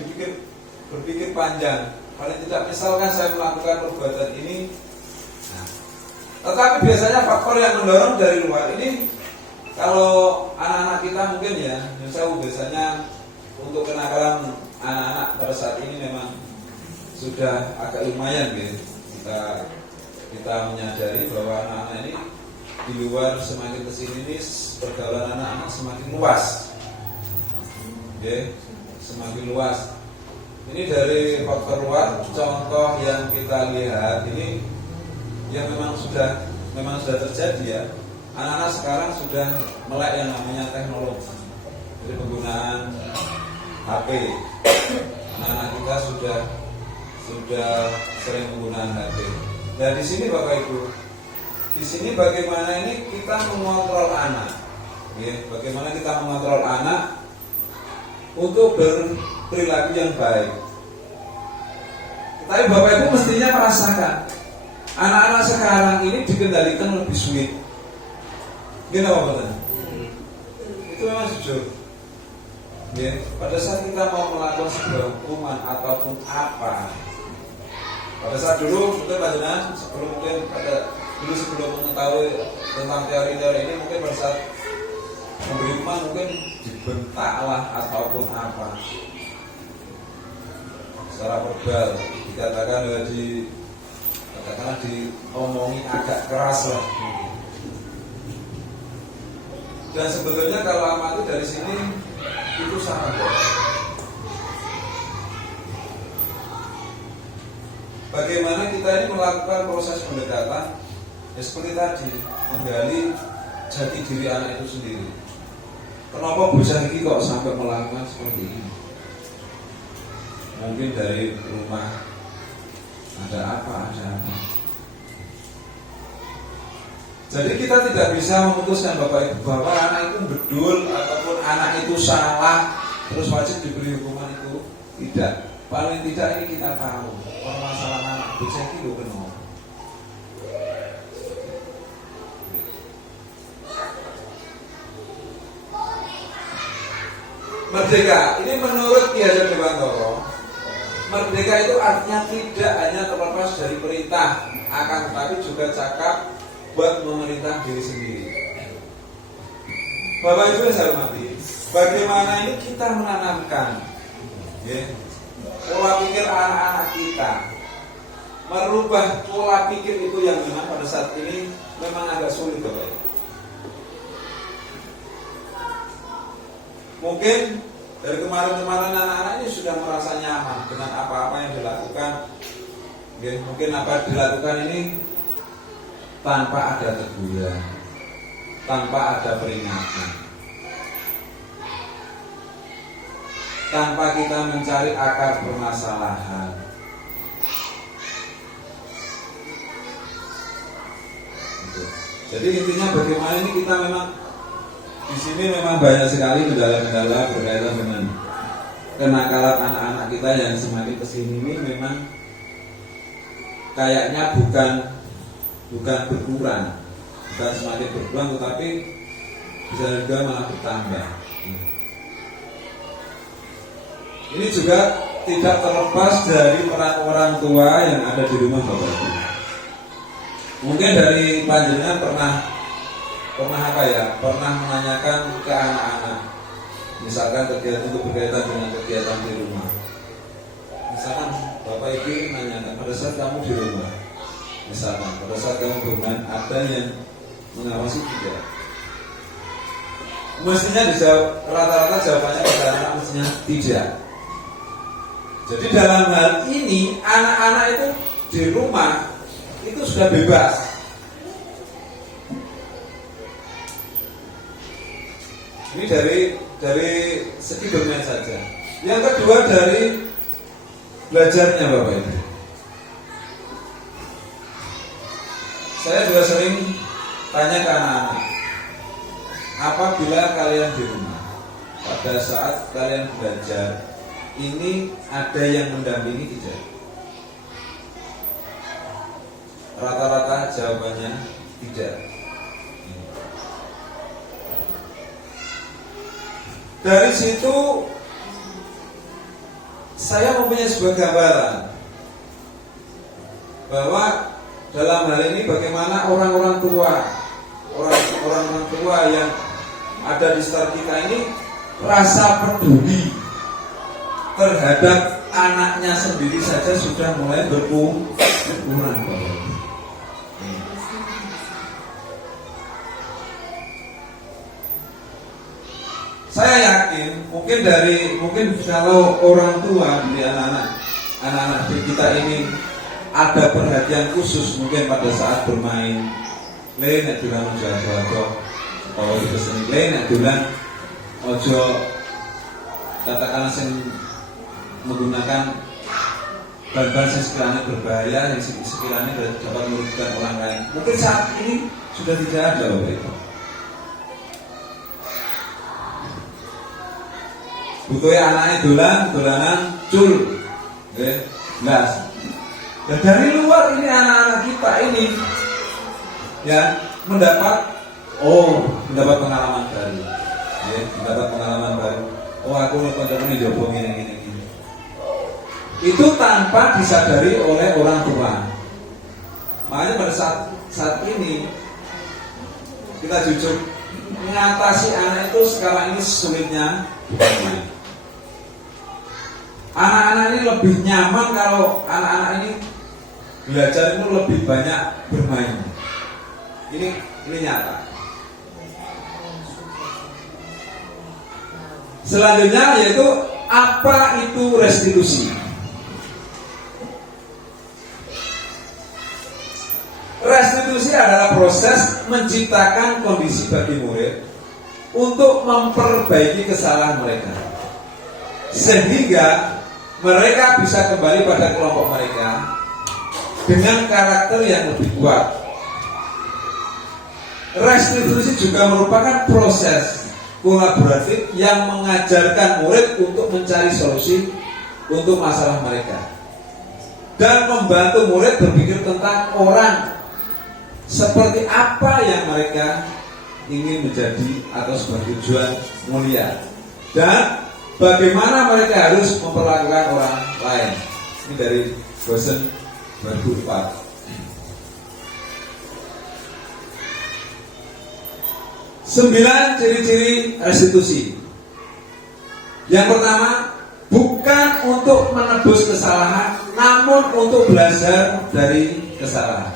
berpikir panjang. Paling tidak misalkan saya melakukan perbuatan ini, tetapi biasanya faktor yang mendorong dari luar ini, kalau anak-anak kita mungkin ya, biasanya untuk kenakalan anak-anak pada saat ini memang sudah agak lumayan gitu. Kita menyadari bahwa anak-anak ini di luar semakin kesini ini pergaulan anak-anak semakin luas, semakin luas. Ini dari faktor luar, contoh yang kita lihat ini yang memang sudah terjadi ya. Anak-anak sekarang sudah melek yang namanya teknologi. Jadi penggunaan HP. Anak-anak kita sudah sering menggunakan HP. Dan di sini Bapak Ibu, di sini bagaimana ini kita mengontrol anak, bagaimana kita mengontrol anak untuk berperilaku yang baik. Tapi Bapak Ibu mestinya merasakan anak-anak sekarang ini dikendalikan lebih sulit. Gimana Bapak? Itu memang jujur. Pada saat kita mau melakukan sebuah hukuman ataupun apa, pada saat dulu mungkin Pak Jenas sebelum mengetahui tentang teori-teori ini, mungkin pada saat memberi hukuman mungkin dibentaklah ataupun apa secara verbal, dikatakan diomongi agak keras lah. Dan sebetulnya kalau amati dari sini itu sangat baik. Bagaimana kita ini melakukan proses pendekatan, ya seperti tadi, menggali jati diri anak itu sendiri. Kenapa bocah ini kok sampai melakukan seperti ini? Mungkin dari rumah ada apa. Jadi kita tidak bisa memutuskan Bapak Ibu bahwa anak itu bedul ataupun anak itu salah terus wajib diberi hukuman itu. Tidak. Paling tidak ini kita tahu permasalahan anak bocah itu kenapa. Merdeka, ini menurut Ki Hajar Dewantara, merdeka itu artinya tidak hanya terlepas dari perintah, akan tetapi juga cakap buat memerintah diri sendiri. Bapak Ibu yang saya hormati, bagaimana ini kita menanamkan pola pikir anak-anak kita, merubah pola pikir itu yang memang pada saat ini memang agak sulit, Bapak Ibu. Mungkin dari kemarin-kemarin anak-anak ini sudah merasa nyaman dengan apa-apa yang dilakukan. Mungkin apa dilakukan ini tanpa ada teguran, tanpa ada peringatan, tanpa kita mencari akar permasalahan. Jadi intinya bagaimana ini kita memang di sini memang banyak sekali kendala-kendala berkaitan dengan kenakalan anak-anak kita yang semakin kesini ini memang kayaknya bukan berkurang, bukan semakin berkurang, tetapi bisa juga malah bertambah. Ini juga tidak terlepas dari peran orang tua yang ada di rumah Bapak Ibu. Mungkin dari panjenengan pernah menanyakan ke anak-anak, misalkan kegiatan itu berkaitan dengan kegiatan di rumah. Misalkan Bapak Ibu menanyakan, pada saat kamu di rumah, misalkan pada saat kamu bermain, ada yang mengawasi tidak? Mestinya dijawab, rata-rata jawabannya pada anak mestinya tidak. Jadi dalam hal ini anak-anak itu di rumah itu sudah bebas. Ini dari segi bermain saja. Yang kedua dari belajarnya Bapak Ibu. Saya juga sering tanya ke anak-anak, apabila kalian di rumah, pada saat kalian belajar, ini ada yang mendampingi tidak? Rata-rata jawabannya tidak. Dari situ saya mempunyai sebuah gambaran bahwa dalam hal ini bagaimana orang-orang tua yang ada di sekitar kita ini rasa peduli terhadap anaknya sendiri saja sudah mulai berkurang. Saya yakin mungkin kalau orang tua dari anak-anak kita ini ada perhatian khusus mungkin pada saat bermain, nek dolan ojo atau itu seni nek dolan ojo katakanlah sing menggunakan bahan-bahan yang sekiranya berbahaya, yang sekiranya dapat merugikan orang lain. Mungkin saat ini sudah tidak ada Bapak Ibu. Butuhnya anaknya dolanan cul, gas. Dan dari luar ini anak-anak kita ini ya mendapat pengalaman baru, aku nonton jopo gini. Itu tanpa disadari oleh orang tua. Makanya pada saat ini kita jujur mengatasi anak itu sekarang ini sulitnya bukan main. Anak-anak ini lebih nyaman kalau anak-anak ini belajar itu lebih banyak bermain. Ini nyata. Selanjutnya yaitu apa itu restitusi? Restitusi adalah proses menciptakan kondisi bagi murid untuk memperbaiki kesalahan mereka, sehingga mereka bisa kembali pada kelompok mereka dengan karakter yang lebih kuat. Restitusi juga merupakan proses kolaboratif yang mengajarkan murid untuk mencari solusi untuk masalah mereka dan membantu murid berpikir tentang orang seperti apa yang mereka ingin menjadi atau sebuah tujuan mulia, dan bagaimana mereka harus memperlakukan orang lain. Ini dari Bosen 2004. 9 ciri-ciri restitusi. Yang pertama, bukan untuk menebus kesalahan, namun untuk belajar dari kesalahan.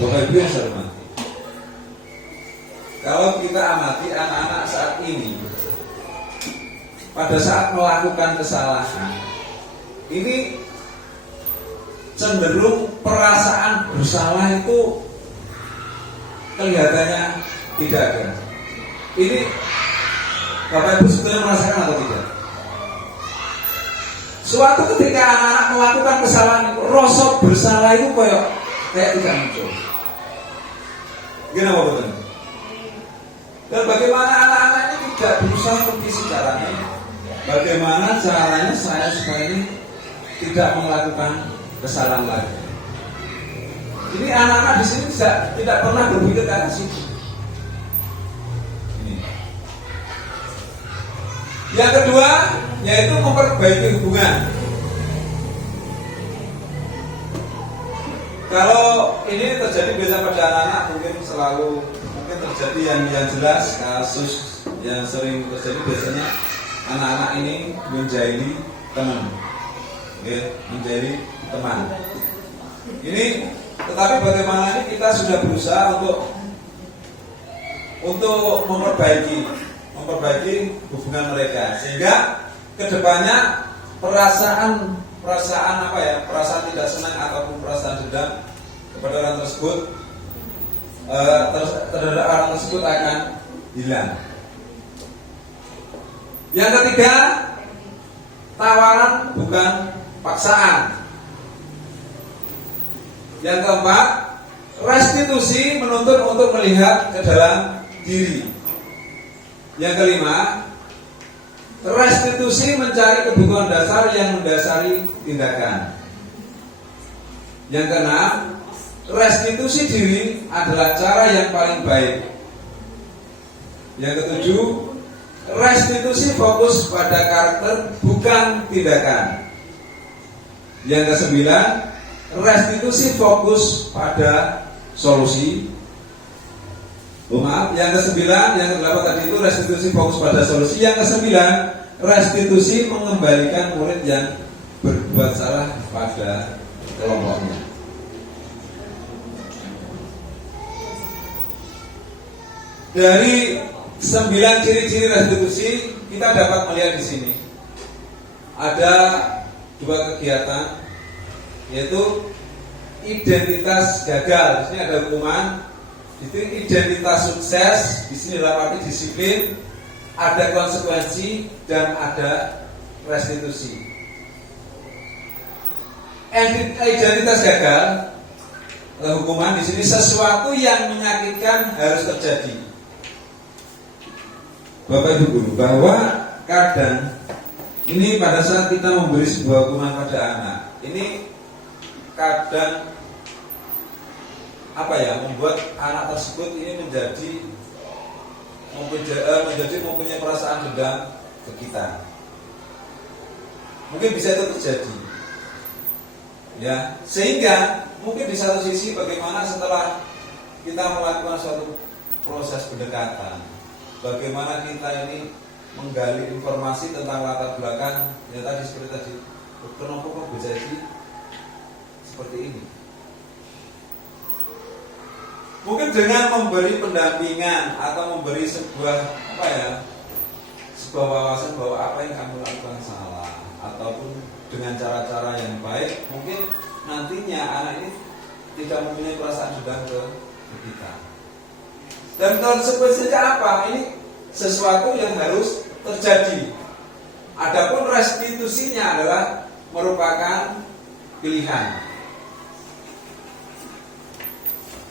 Bapak Ibu yang saya hormati, kalau kita amati anak-anak saat ini, pada saat melakukan kesalahan, ini cenderung perasaan bersalah itu kelihatannya tidak ada. Ini Bapak Ibu sebetulnya merasakan atau tidak? Suatu ketika anak-anak melakukan kesalahan, rasa bersalah itu kayak tidak muncul. Gimana Bapak? Dan bagaimana anak-anak ini tidak berusaha mengisi caranya? Bagaimana caranya saya supaya ini tidak melakukan kesalahan lagi? Ini anak-anak di sini tidak pernah berpikir ke arah situ. Yang kedua, yaitu memperbaiki hubungan. Kalau ini terjadi biasa pada anak-anak, mungkin terjadi yang jelas kasus yang sering terjadi biasanya anak-anak ini menjadi teman, ya, menjadi teman. Ini, tetapi bagaimana ini kita sudah berusaha untuk memperbaiki hubungan mereka, sehingga kedepannya perasaan tidak senang ataupun perasaan dendam kepada orang tersebut terhadap orang tersebut akan hilang. Yang ketiga, tawaran bukan paksaan. Yang keempat, restitusi menuntut untuk melihat ke dalam diri. Yang kelima, restitusi mencari kebutuhan dasar yang mendasari tindakan. Yang keenam, restitusi diri adalah cara yang paling baik. Yang ketujuh, restitusi fokus pada karakter bukan tindakan. Yang kesembilan, restitusi fokus pada solusi. Yang ke-9, yang ke-8 tadi itu restitusi fokus pada solusi. Yang ke-9, restitusi mengembalikan murid yang berbuat salah pada kelompoknya. Dari 9 ciri-ciri restitusi, kita dapat melihat di sini ada 2 kegiatan, yaitu identitas gagal. Di sini ada hukuman. Itu identitas sukses, di sini dalam arti disiplin, ada konsekuensi dan ada restitusi. Identitas gagal, hukuman di sini sesuatu yang menyakitkan harus terjadi. Bapak Ibu guru, bahwa kadang ini pada saat kita memberi sebuah hukuman pada anak, ini kadang membuat anak tersebut ini mempunyai perasaan dendam ke kita. Mungkin bisa itu terjadi, ya, sehingga mungkin di satu sisi bagaimana setelah kita melakukan suatu proses pendekatan, bagaimana kita ini menggali informasi tentang latar belakang, ya tadi seperti tadi, kenapa kok bisa seperti ini. Mungkin dengan memberi pendampingan atau memberi sebuah wawasan bahwa apa yang kamu lakukan salah, ataupun dengan cara-cara yang baik, mungkin nantinya anak ini tidak mempunyai perasaan dendam ke kita. Dan konsekuensinya apa? Ini sesuatu yang harus terjadi. Adapun restitusinya adalah merupakan pilihan.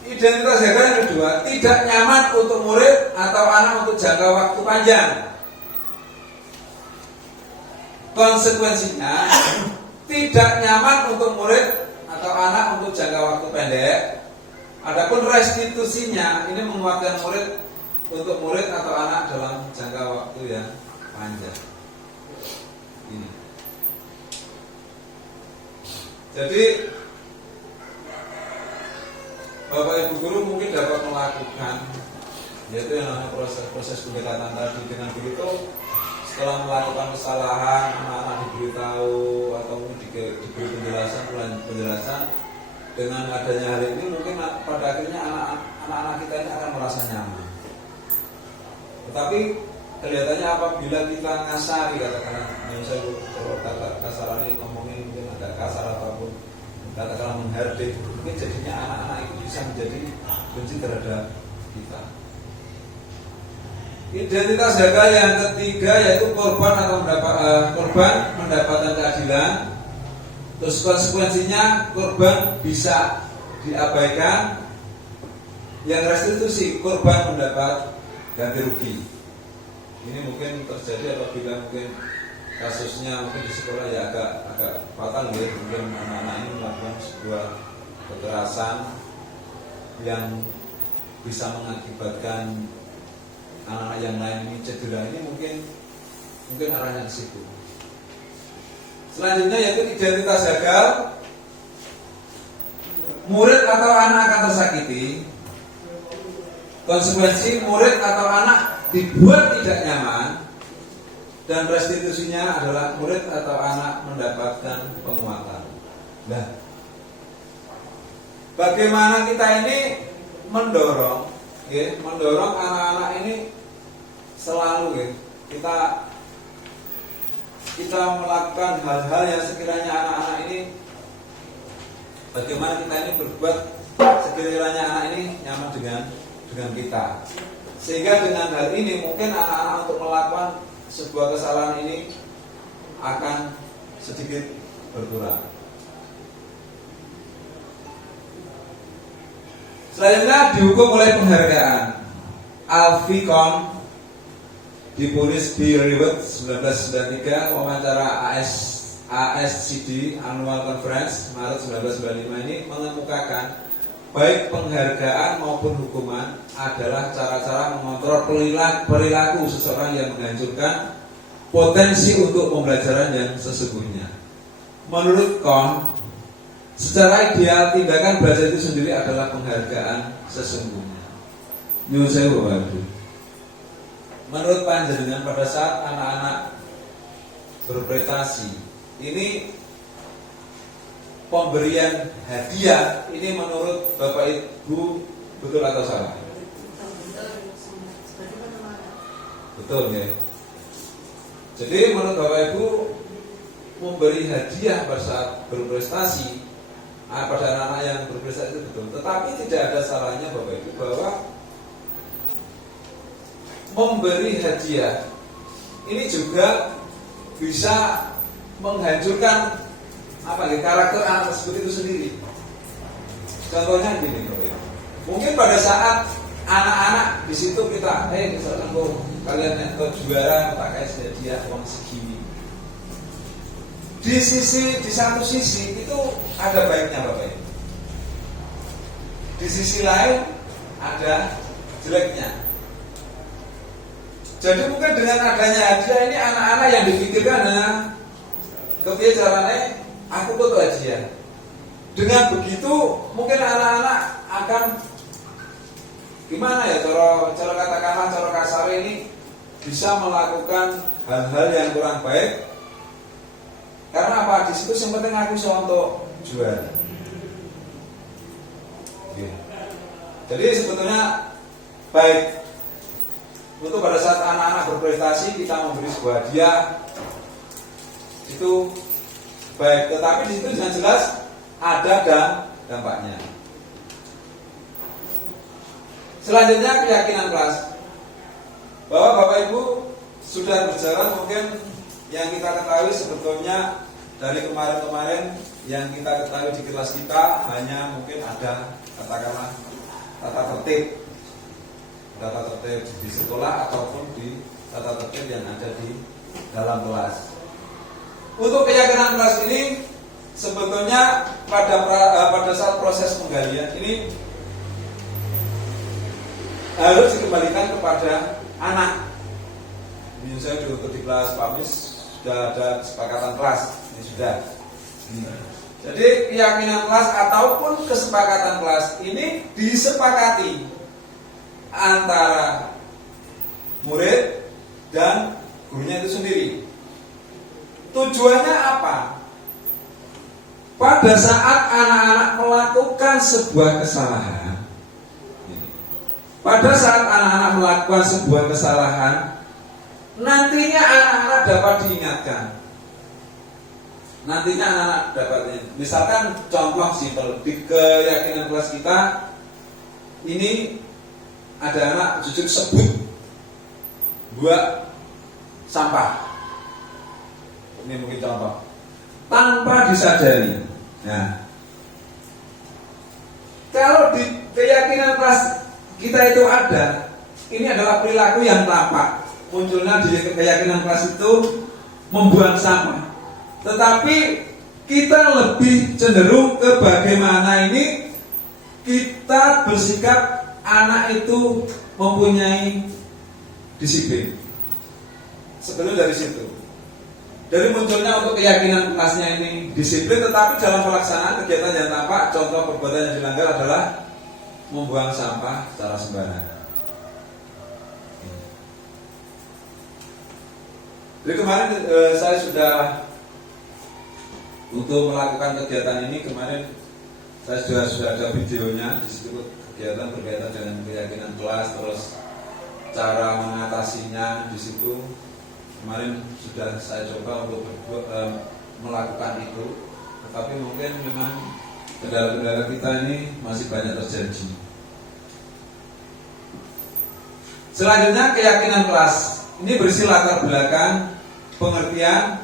Identitas gagal yang kedua, tidak nyaman untuk murid atau anak untuk jangka waktu panjang. Konsekuensinya, tidak nyaman untuk murid atau anak untuk jangka waktu pendek. Adapun restitusinya, ini menguatkan murid untuk murid atau anak dalam jangka waktu yang panjang. ini. Jadi Bapak Ibu guru mungkin dapat melakukan, yaitu yang namanya proses pendekatan tadi. Dengan begitu, setelah melakukan kesalahan, anak-anak diberitahu atau mungkin diberi penjelasan, dengan adanya hal ini mungkin pada akhirnya anak-anak kita ini akan merasa nyaman. Tetapi kelihatannya apabila kita ngasari, katakanlah, misalnya kalau kata kasaran ini ngomongin mungkin agak kasar ataupun katakanlah menghardik, mungkin jadinya anak-anak itu bisa menjadi benci terhadap kita. Identitas gagal yang ketiga yaitu korban atau korban mendapatkan keadilan. Terus konsekuensinya korban bisa diabaikan. Yang restitusi, korban mendapat ganti rugi. Ini mungkin terjadi apabila mungkin kasusnya mungkin di sekolah ya agak fatal ya, mungkin anak-anak ini melakukan sebuah kekerasan yang bisa mengakibatkan anak-anak yang lain ini cedera. Ini mungkin arahnya ke situ. Selanjutnya yaitu identitas gagal. Murid atau anak akan tersakiti. Konsekuensi murid atau anak dibuat tidak nyaman. Dan restitusinya adalah murid atau anak mendapatkan penguatan. Nah, bagaimana kita ini mendorong anak-anak ini selalu kita melakukan hal-hal yang sekiranya anak-anak ini, bagaimana kita ini berbuat sekiranya anak ini nyaman dengan kita, sehingga dengan hal ini mungkin anak-anak untuk melakukan sebuah kesalahan ini akan sedikit berkurang. Selanjutnya dihukum oleh penghargaan. Alfie Kohn diponis di Reward 1993, wawancara ASCD Annual Conference Maret 1995 ini mengemukakan baik penghargaan maupun hukuman adalah cara-cara mengontrol perilaku seseorang yang menghancurkan potensi untuk pembelajaran yang sesungguhnya. Menurut Kohn, secara ideal tindakan belajar itu sendiri adalah penghargaan sesungguhnya. Nyuwun sewu Bapak Ibu. Menurut panjenengan pada saat anak-anak berprestasi ini pemberian hadiah ini menurut Bapak Ibu betul atau salah? Betul ya. Jadi menurut Bapak Ibu memberi hadiah pada saat berprestasi pada anak-anak yang berprestasi itu betul. Tetapi tidak ada salahnya Bapak Ibu bahwa memberi hadiah ini juga bisa menghancurkan karakter anak tersebut itu sendiri. Contohnya gini, mungkin pada saat anak-anak di situ kita, misalkan kalian yang juara, tak kasih hadiah uang segini. Di satu sisi itu ada baiknya Bapak Ibu. Di sisi lain ada jeleknya. Jadi mungkin dengan adanya hadiah ini anak-anak yang dipikirkan kepiye carane aku butuh hadiah. Dengan begitu mungkin anak-anak akan gimana ya cara katakanlah cara kasar ini bisa melakukan hal-hal yang kurang baik. Karena apa? Di situ yang penting aku bisa untuk juara. Jadi sebetulnya baik untuk pada saat anak-anak berprestasi kita memberi sebuah hadiah itu baik, tetapi di situ dengan jelas ada dampaknya. Selanjutnya keyakinan kelas, bahwa Bapak Ibu sudah berjalan mungkin yang kita ketahui sebetulnya dari kemarin-kemarin yang kita ketahui di kelas kita hanya mungkin ada katakanlah tata tertib di sekolah ataupun di tata tertib yang ada di dalam kelas. Untuk keyakinan kelas ini sebetulnya pada saat proses penggalian ini harus dikembalikan kepada anak. Misalnya di kelas PAMIS sudah ada kesepakatan kelas. Ini sudah. Jadi keyakinan kelas ataupun kesepakatan kelas ini disepakati antara murid dan gurunya itu sendiri. Tujuannya apa? Pada saat anak-anak melakukan sebuah kesalahan, nantinya anak-anak dapat diingatkan. Misalkan contoh simpel di keyakinan kelas kita ini ada anak jujur sebut buat sampah. Ini mungkin contoh tanpa disadari. Nah, kalau di keyakinan kelas kita itu ada, ini adalah perilaku yang tampak. Munculnya di keyakinan kelas itu membuang sampah. Tetapi kita lebih cenderung ke bagaimana ini kita bersikap anak itu mempunyai disiplin. Sebelum dari situ, dari munculnya untuk keyakinan kelasnya ini disiplin, tetapi dalam pelaksanaan kegiatan yang tampak, contoh perbuatan yang dilanggar adalah membuang sampah secara sembarangan. Jadi kemarin saya sudah untuk melakukan kegiatan ini, kemarin saya sudah ada videonya di situ, kegiatan berkaitan dengan keyakinan kelas, terus cara mengatasinya di situ. Kemarin sudah saya coba untuk melakukan itu, tetapi mungkin memang kendala-kendala kita ini masih banyak terjadi. Selanjutnya keyakinan kelas. Ini berisi latar belakang pengertian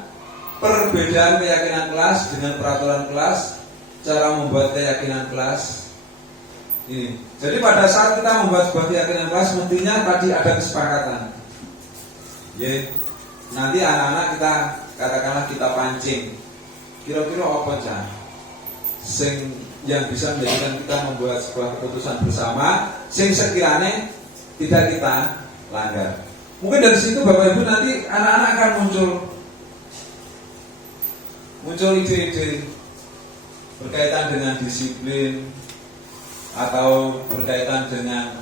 perbedaan keyakinan kelas dengan peraturan kelas, cara membuat keyakinan kelas. Ini. Jadi pada saat kita membuat sebuah keyakinan kelas, mestinya tadi ada kesepakatan. Nanti anak-anak kita katakanlah kita pancing. Kira-kira apa Cah? Sing yang bisa menjadikan kita membuat sebuah keputusan bersama, sing sekiranya tidak kita langgar. Mungkin dari situ Bapak Ibu nanti anak-anak akan muncul ide-ide berkaitan dengan disiplin atau berkaitan dengan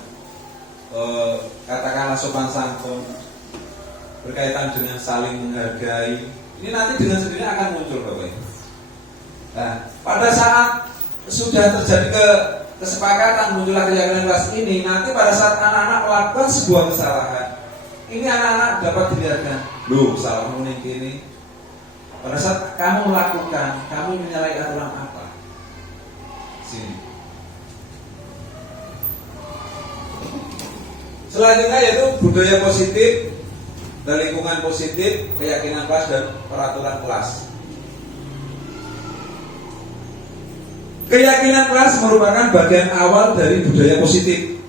katakanlah sopan santun, berkaitan dengan saling menghargai. Ini nanti dengan sendirinya akan muncul Bapak Ibu. Nah, pada saat sudah terjadi kesepakatan muncullah keyakinan kelas ini, nanti pada saat anak-anak melakukan sebuah kesalahan, ini anak-anak dapat dilihatkan, loh salahmu ini. Pada saat kamu melakukan, kamu menyalahi aturan apa? Sini. Selanjutnya yaitu budaya positif dan lingkungan positif, keyakinan kelas dan peraturan kelas. Keyakinan kelas merupakan bagian awal dari budaya positif.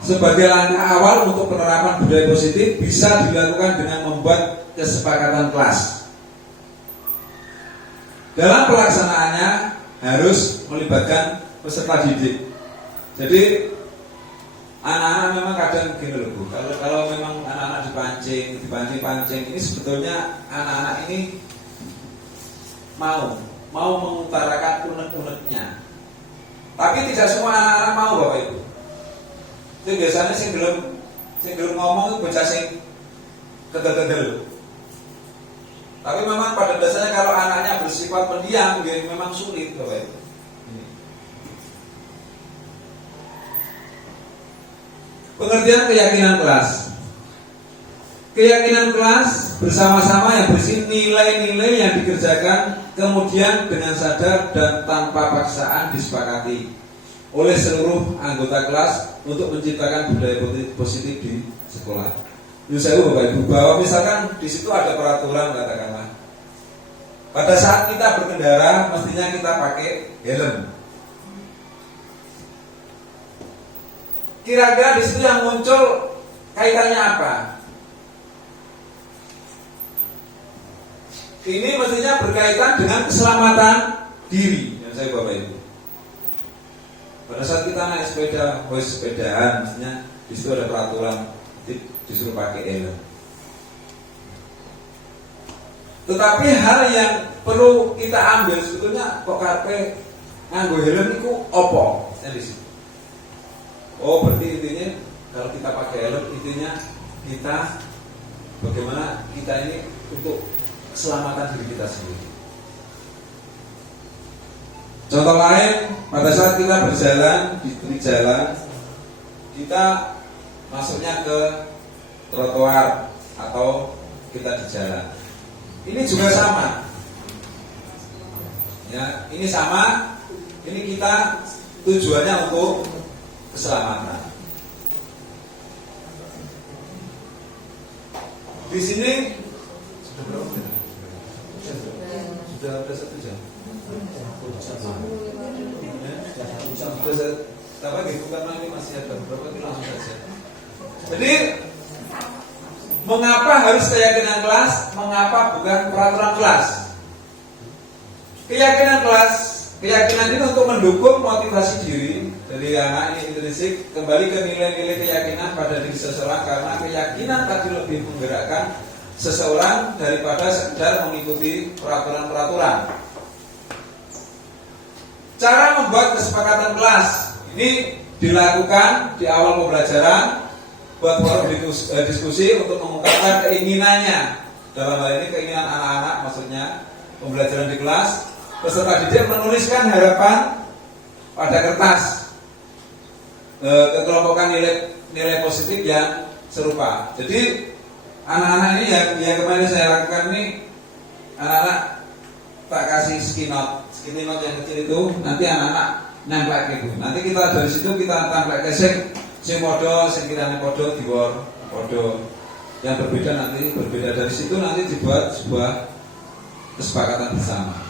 Sebagai langkah awal untuk penerapan budaya positif bisa dilakukan dengan membuat kesepakatan kelas. Dalam pelaksanaannya harus melibatkan peserta didik. Jadi anak-anak memang kadang gini loh Bu, kalau memang anak-anak dipancing, ini sebetulnya anak-anak ini mau mengutarakan unek-uneknya. Tapi tidak semua anak-anak mau Bapak Ibu. Itu biasanya sing belum ngomong itu bocah sing kedel-kedel. Tapi memang pada dasarnya kalau anaknya bersifat pendiam, memang sulit Bapak Ibu. Pengertian keyakinan kelas. Keyakinan kelas bersama-sama yang berisi nilai-nilai yang dikerjakan kemudian dengan sadar dan tanpa paksaan disepakati oleh seluruh anggota kelas untuk menciptakan budaya positif di sekolah. Saya Bapak Ibu bahwa misalkan di situ ada peraturan katakanlah pada saat kita berkendara mestinya kita pakai helm. Kira-kira di situ yang muncul kaitannya apa? Ini mestinya berkaitan dengan keselamatan diri, yang saya Bapak Ibu. Pada saat kita naik sepedaan, mestinya di situ ada peraturan disuruh pakai helm. Tetapi hal yang perlu kita ambil sebetulnya kok karpe nganggo helm itu opo? Oh, berarti intinya kalau kita pakai helm intinya kita bagaimana kita ini untuk keselamatan diri kita sendiri. Contoh lain, pada saat kita berjalan di jalan, kita masuknya ke trotoar atau kita di jalan. Ini juga sama. Ya, ini sama. Ini kita tujuannya untuk keselamatan. Di sini sudah berapa menit? Sudah 1 jam. Sudah gitu karena ini masih ada beberapa itu langsung saja. Jadi mengapa harus keyakinan kelas? Mengapa bukan peraturan kelas? Keyakinan kelas, keyakinan ini untuk mendukung motivasi diri dari anak ini intrinsik kembali ke nilai-nilai keyakinan pada diri seseorang, karena keyakinan tadi lebih menggerakkan seseorang daripada sekedar mengikuti peraturan-peraturan. Cara membuat kesepakatan kelas ini dilakukan di awal pembelajaran, buat forum diskusi untuk mengungkapkan keinginannya. Dalam hal ini keinginan anak-anak, maksudnya pembelajaran di kelas. Peserta didik menuliskan harapan pada kertas, kekelompokan nilai positif yang serupa. Jadi anak-anak ini yang kemarin saya lakukan ini, anak-anak tak kasih sticky note yang kecil itu, nanti anak-anak nempel gitu. Nanti kita dari situ kita tampil ke sing podo, sing kirane podo diwor podo. Yang berbeda nanti berbeda, dari situ nanti dibuat sebuah kesepakatan bersama.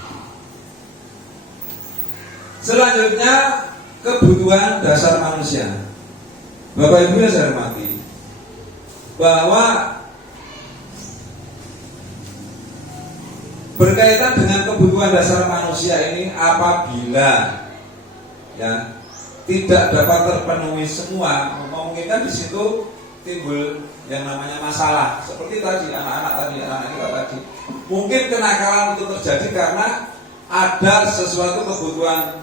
Selanjutnya kebutuhan dasar manusia. Bapak Ibu yang saya hormati, bahwa berkaitan dengan kebutuhan dasar manusia ini, apabila ya tidak dapat terpenuhi semua, memungkinkan di situ timbul yang namanya masalah. Seperti tadi anak kita tadi, mungkin kenakalan itu terjadi karena ada sesuatu kebutuhan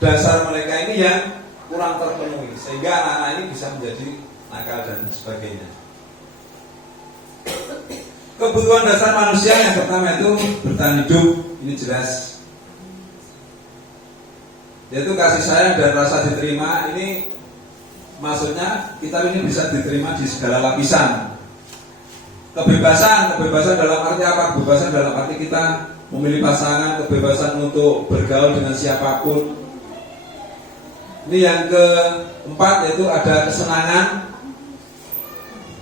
dasar mereka ini yang kurang terpenuhi, sehingga anak-anak ini bisa menjadi nakal dan sebagainya. Kebutuhan dasar manusia yang pertama itu bertahan hidup, ini jelas, yaitu kasih sayang dan rasa diterima. Ini maksudnya kita ini bisa diterima di segala lapisan. Kebebasan dalam arti apa? Kebebasan dalam arti kita memilih pasangan, kebebasan untuk bergaul dengan siapapun. Ini yang keempat, yaitu ada kesenangan.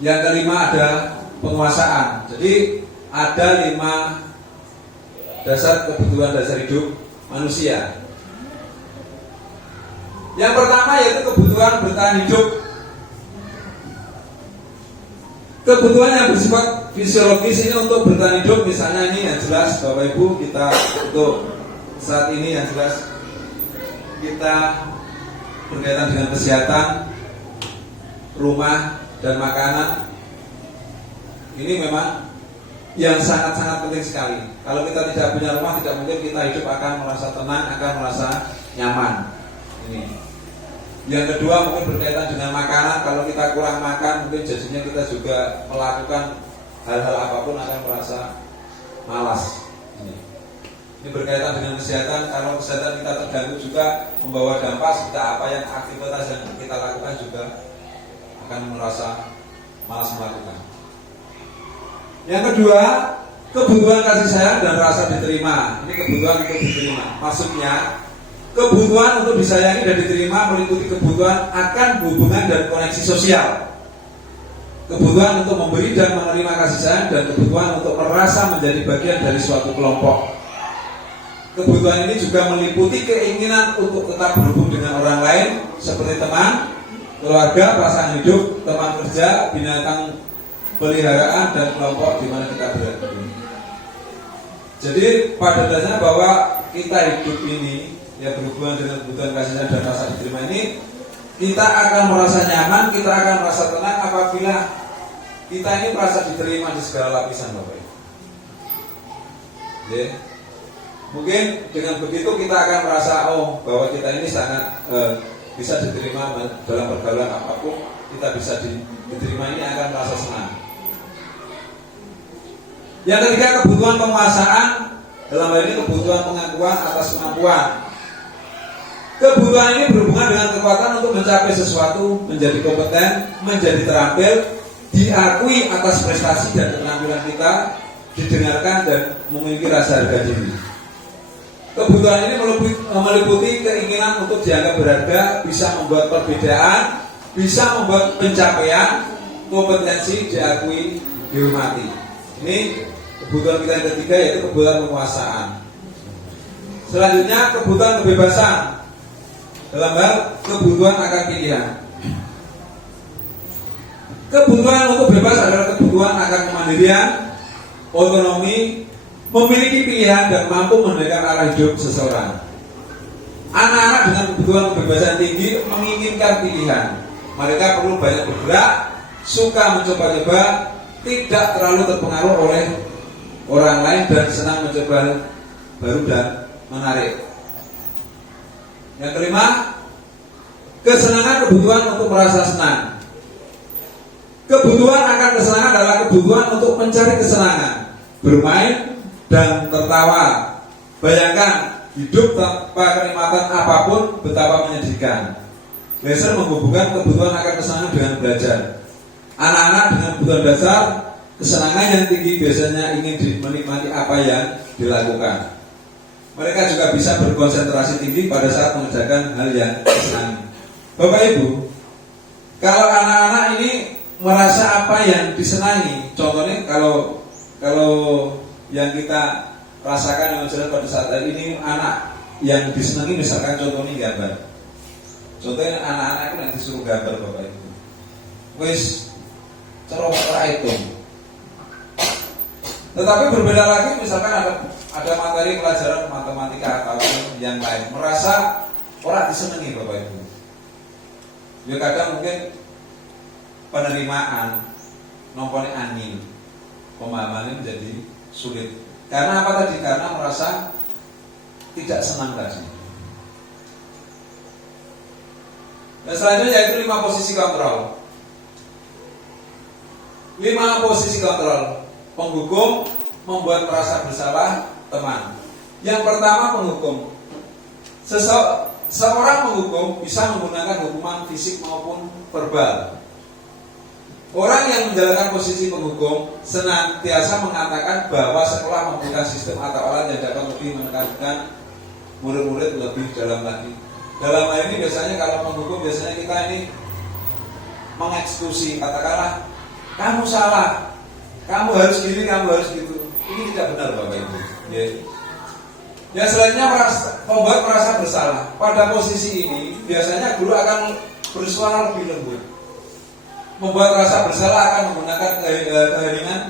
Yang kelima ada penguasaan. Jadi ada 5 dasar kebutuhan dasar hidup manusia. Yang pertama yaitu kebutuhan bertahan hidup. Kebutuhan yang bersifat fisiologis ini untuk bertahan hidup, misalnya ini yang jelas Bapak Ibu, kita untuk saat ini yang jelas kita berkaitan dengan kesehatan, rumah dan makanan. Ini memang yang sangat-sangat penting sekali. Kalau kita tidak punya rumah, tidak mungkin kita hidup akan merasa tenang, akan merasa nyaman. Ini. Yang kedua mungkin berkaitan dengan makanan. Kalau kita kurang makan, mungkin jadinya kita juga melakukan hal-hal apapun akan merasa malas. Ini berkaitan dengan kesehatan. Kalau kesehatan kita terganggu juga membawa dampak kita apa yang aktivitas yang kita lakukan juga akan merasa malas melakukan. Yang kedua, kebutuhan kasih sayang dan rasa diterima. Ini kebutuhan untuk diterima. Maksudnya, kebutuhan untuk disayangi dan diterima meliputi kebutuhan akan hubungan dan koneksi sosial, kebutuhan untuk memberi dan menerima kasih sayang, dan kebutuhan untuk merasa menjadi bagian dari suatu kelompok. Kebutuhan ini juga meliputi keinginan untuk tetap berhubung dengan orang lain, seperti teman, keluarga, pasangan hidup, teman kerja, binatang peliharaan, dan kelompok di mana kita berada. Jadi pada dasarnya bahwa kita hidup ini ya berhubungan dengan kebutuhan kasih sayang dan rasa diterima ini, kita akan merasa nyaman, kita akan merasa tenang apabila kita ini merasa diterima di segala lapisan, Bapak Ibu. Ya. Mungkin dengan begitu kita akan merasa bahwa kita ini sangat bisa diterima dalam pergaulan apapun, kita bisa diterima, ini akan merasa senang. Yang ketiga, kebutuhan penguasaan, dalam hal ini kebutuhan pengakuan atas kemampuan. Kebutuhan ini berhubungan dengan kekuatan untuk mencapai sesuatu, menjadi kompeten, menjadi terampil, diakui atas prestasi dan keterampilan kita, didengarkan dan memiliki rasa harga diri. Kebutuhan ini meliputi keinginan untuk dianggap berharga, bisa membuat perbedaan, bisa membuat pencapaian, kompetensi diakui, dihormati. Ini kebutuhan kita yang ketiga, yaitu kebutuhan penguasaan. Selanjutnya, kebutuhan kebebasan dalam hal kebutuhan akan pilihan. Kebutuhan untuk bebas adalah kebutuhan akan kemandirian, otonomi, memiliki pilihan dan mampu menentukan arah hidup seseorang. Anak-anak dengan kebutuhan kebebasan tinggi menginginkan pilihan. Mereka perlu banyak bergerak, suka mencoba-coba, tidak terlalu terpengaruh oleh orang lain dan senang mencoba baru dan menarik. Yang kelima, kesenangan kebutuhan untuk merasa senang. Kebutuhan akan kesenangan adalah kebutuhan untuk mencari kesenangan, bermain dan tertawa. Bayangkan hidup tanpa kenikmatan apapun betapa menyedihkan. Glaser menghubungkan kebutuhan akan kesenangan dengan belajar. Anak-anak dengan kebutuhan dasar, kesenangan yang tinggi biasanya ingin menikmati apa yang dilakukan. Mereka juga bisa berkonsentrasi tinggi pada saat mengerjakan hal yang disenangi. Bapak Ibu, kalau anak-anak ini merasa apa yang disenangi, contohnya kalau yang kita rasakan yang jelas pada saat ini, anak yang disenangi misalkan contohnya gambar. Contohnya anak-anak itu nanti disuruh gambar Bapak Ibu. Wis cara itu. Tetapi berbeda lagi misalkan ada materi pelajaran matematika atau yang lain, merasa orang disenangi Bapak Ibu. Ya kadang mungkin penerimaan nomponi angin, pemahamannya menjadi sulit. Karena apa tadi? Karena merasa tidak senang tadi. Dan selanjutnya yaitu 5 posisi kontrol. 5 posisi kontrol. Penghukum, membuat merasa bersalah teman. Yang pertama, penghukum. Seorang penghukum bisa menggunakan hukuman fisik maupun verbal. Orang yang menjalankan posisi penghukum senantiasa mengatakan bahwa sekolah memberikan sistem atau alat yang dapat lebih menekankan murid-murid lebih dalam lagi. Dalam hal ini biasanya kalau penghukum biasanya kita ini mengeksekusi, katakanlah kamu salah, kamu harus gini, kamu harus gitu. Ini tidak benar Bapak Ibu. Ya selanjutnya membuat merasa bersalah. Pada posisi ini biasanya guru akan bersuara lebih lembut. Membuat rasa bersalah akan menggunakan keheningan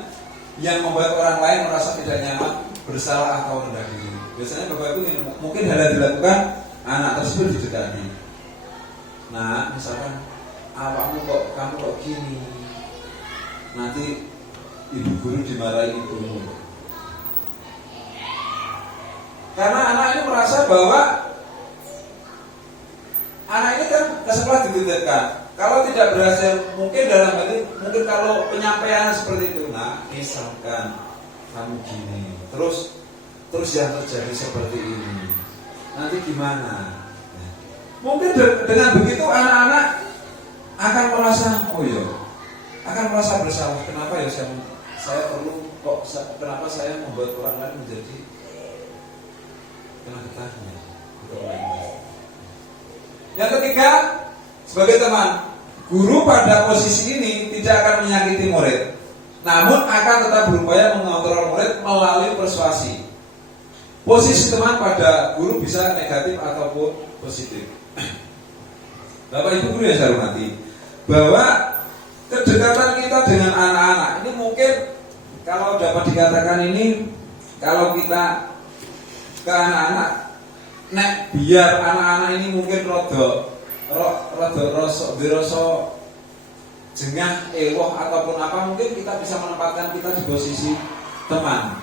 yang membuat orang lain merasa tidak nyaman, bersalah atau rendah diri. Biasanya Bapak Ibu mungkin hal yang dilakukan anak tersebut didekati. Nah, misalkan kamu kok gini, nanti ibu guru dimarahi ibumu. Karena anak ini merasa bahwa anak ini kan ke sekolah dititipkan. Kalau tidak berhasil, mungkin dalam hal ini, mungkin kalau penyampaian seperti itu, nah misalkan kamu gini, terus yang terjadi seperti ini, nanti gimana? Mungkin dengan begitu anak-anak akan merasa, akan merasa bersalah. Kenapa ya saya perlu kok? Kenapa saya membuat orang lain menjadi kena getahnya? Yang ketiga, sebagai teman, guru pada posisi ini tidak akan menyakiti murid, namun akan tetap berupaya mengontrol murid melalui persuasi. Posisi teman pada guru bisa negatif ataupun positif. Bapak Ibu guru yang saya hormati, bahwa kedekatan kita dengan anak-anak ini mungkin kalau dapat dikatakan ini, kalau kita ke anak-anak, biar anak-anak ini mungkin rodo jengah, ewoh ataupun apa, mungkin kita bisa menempatkan kita di posisi teman.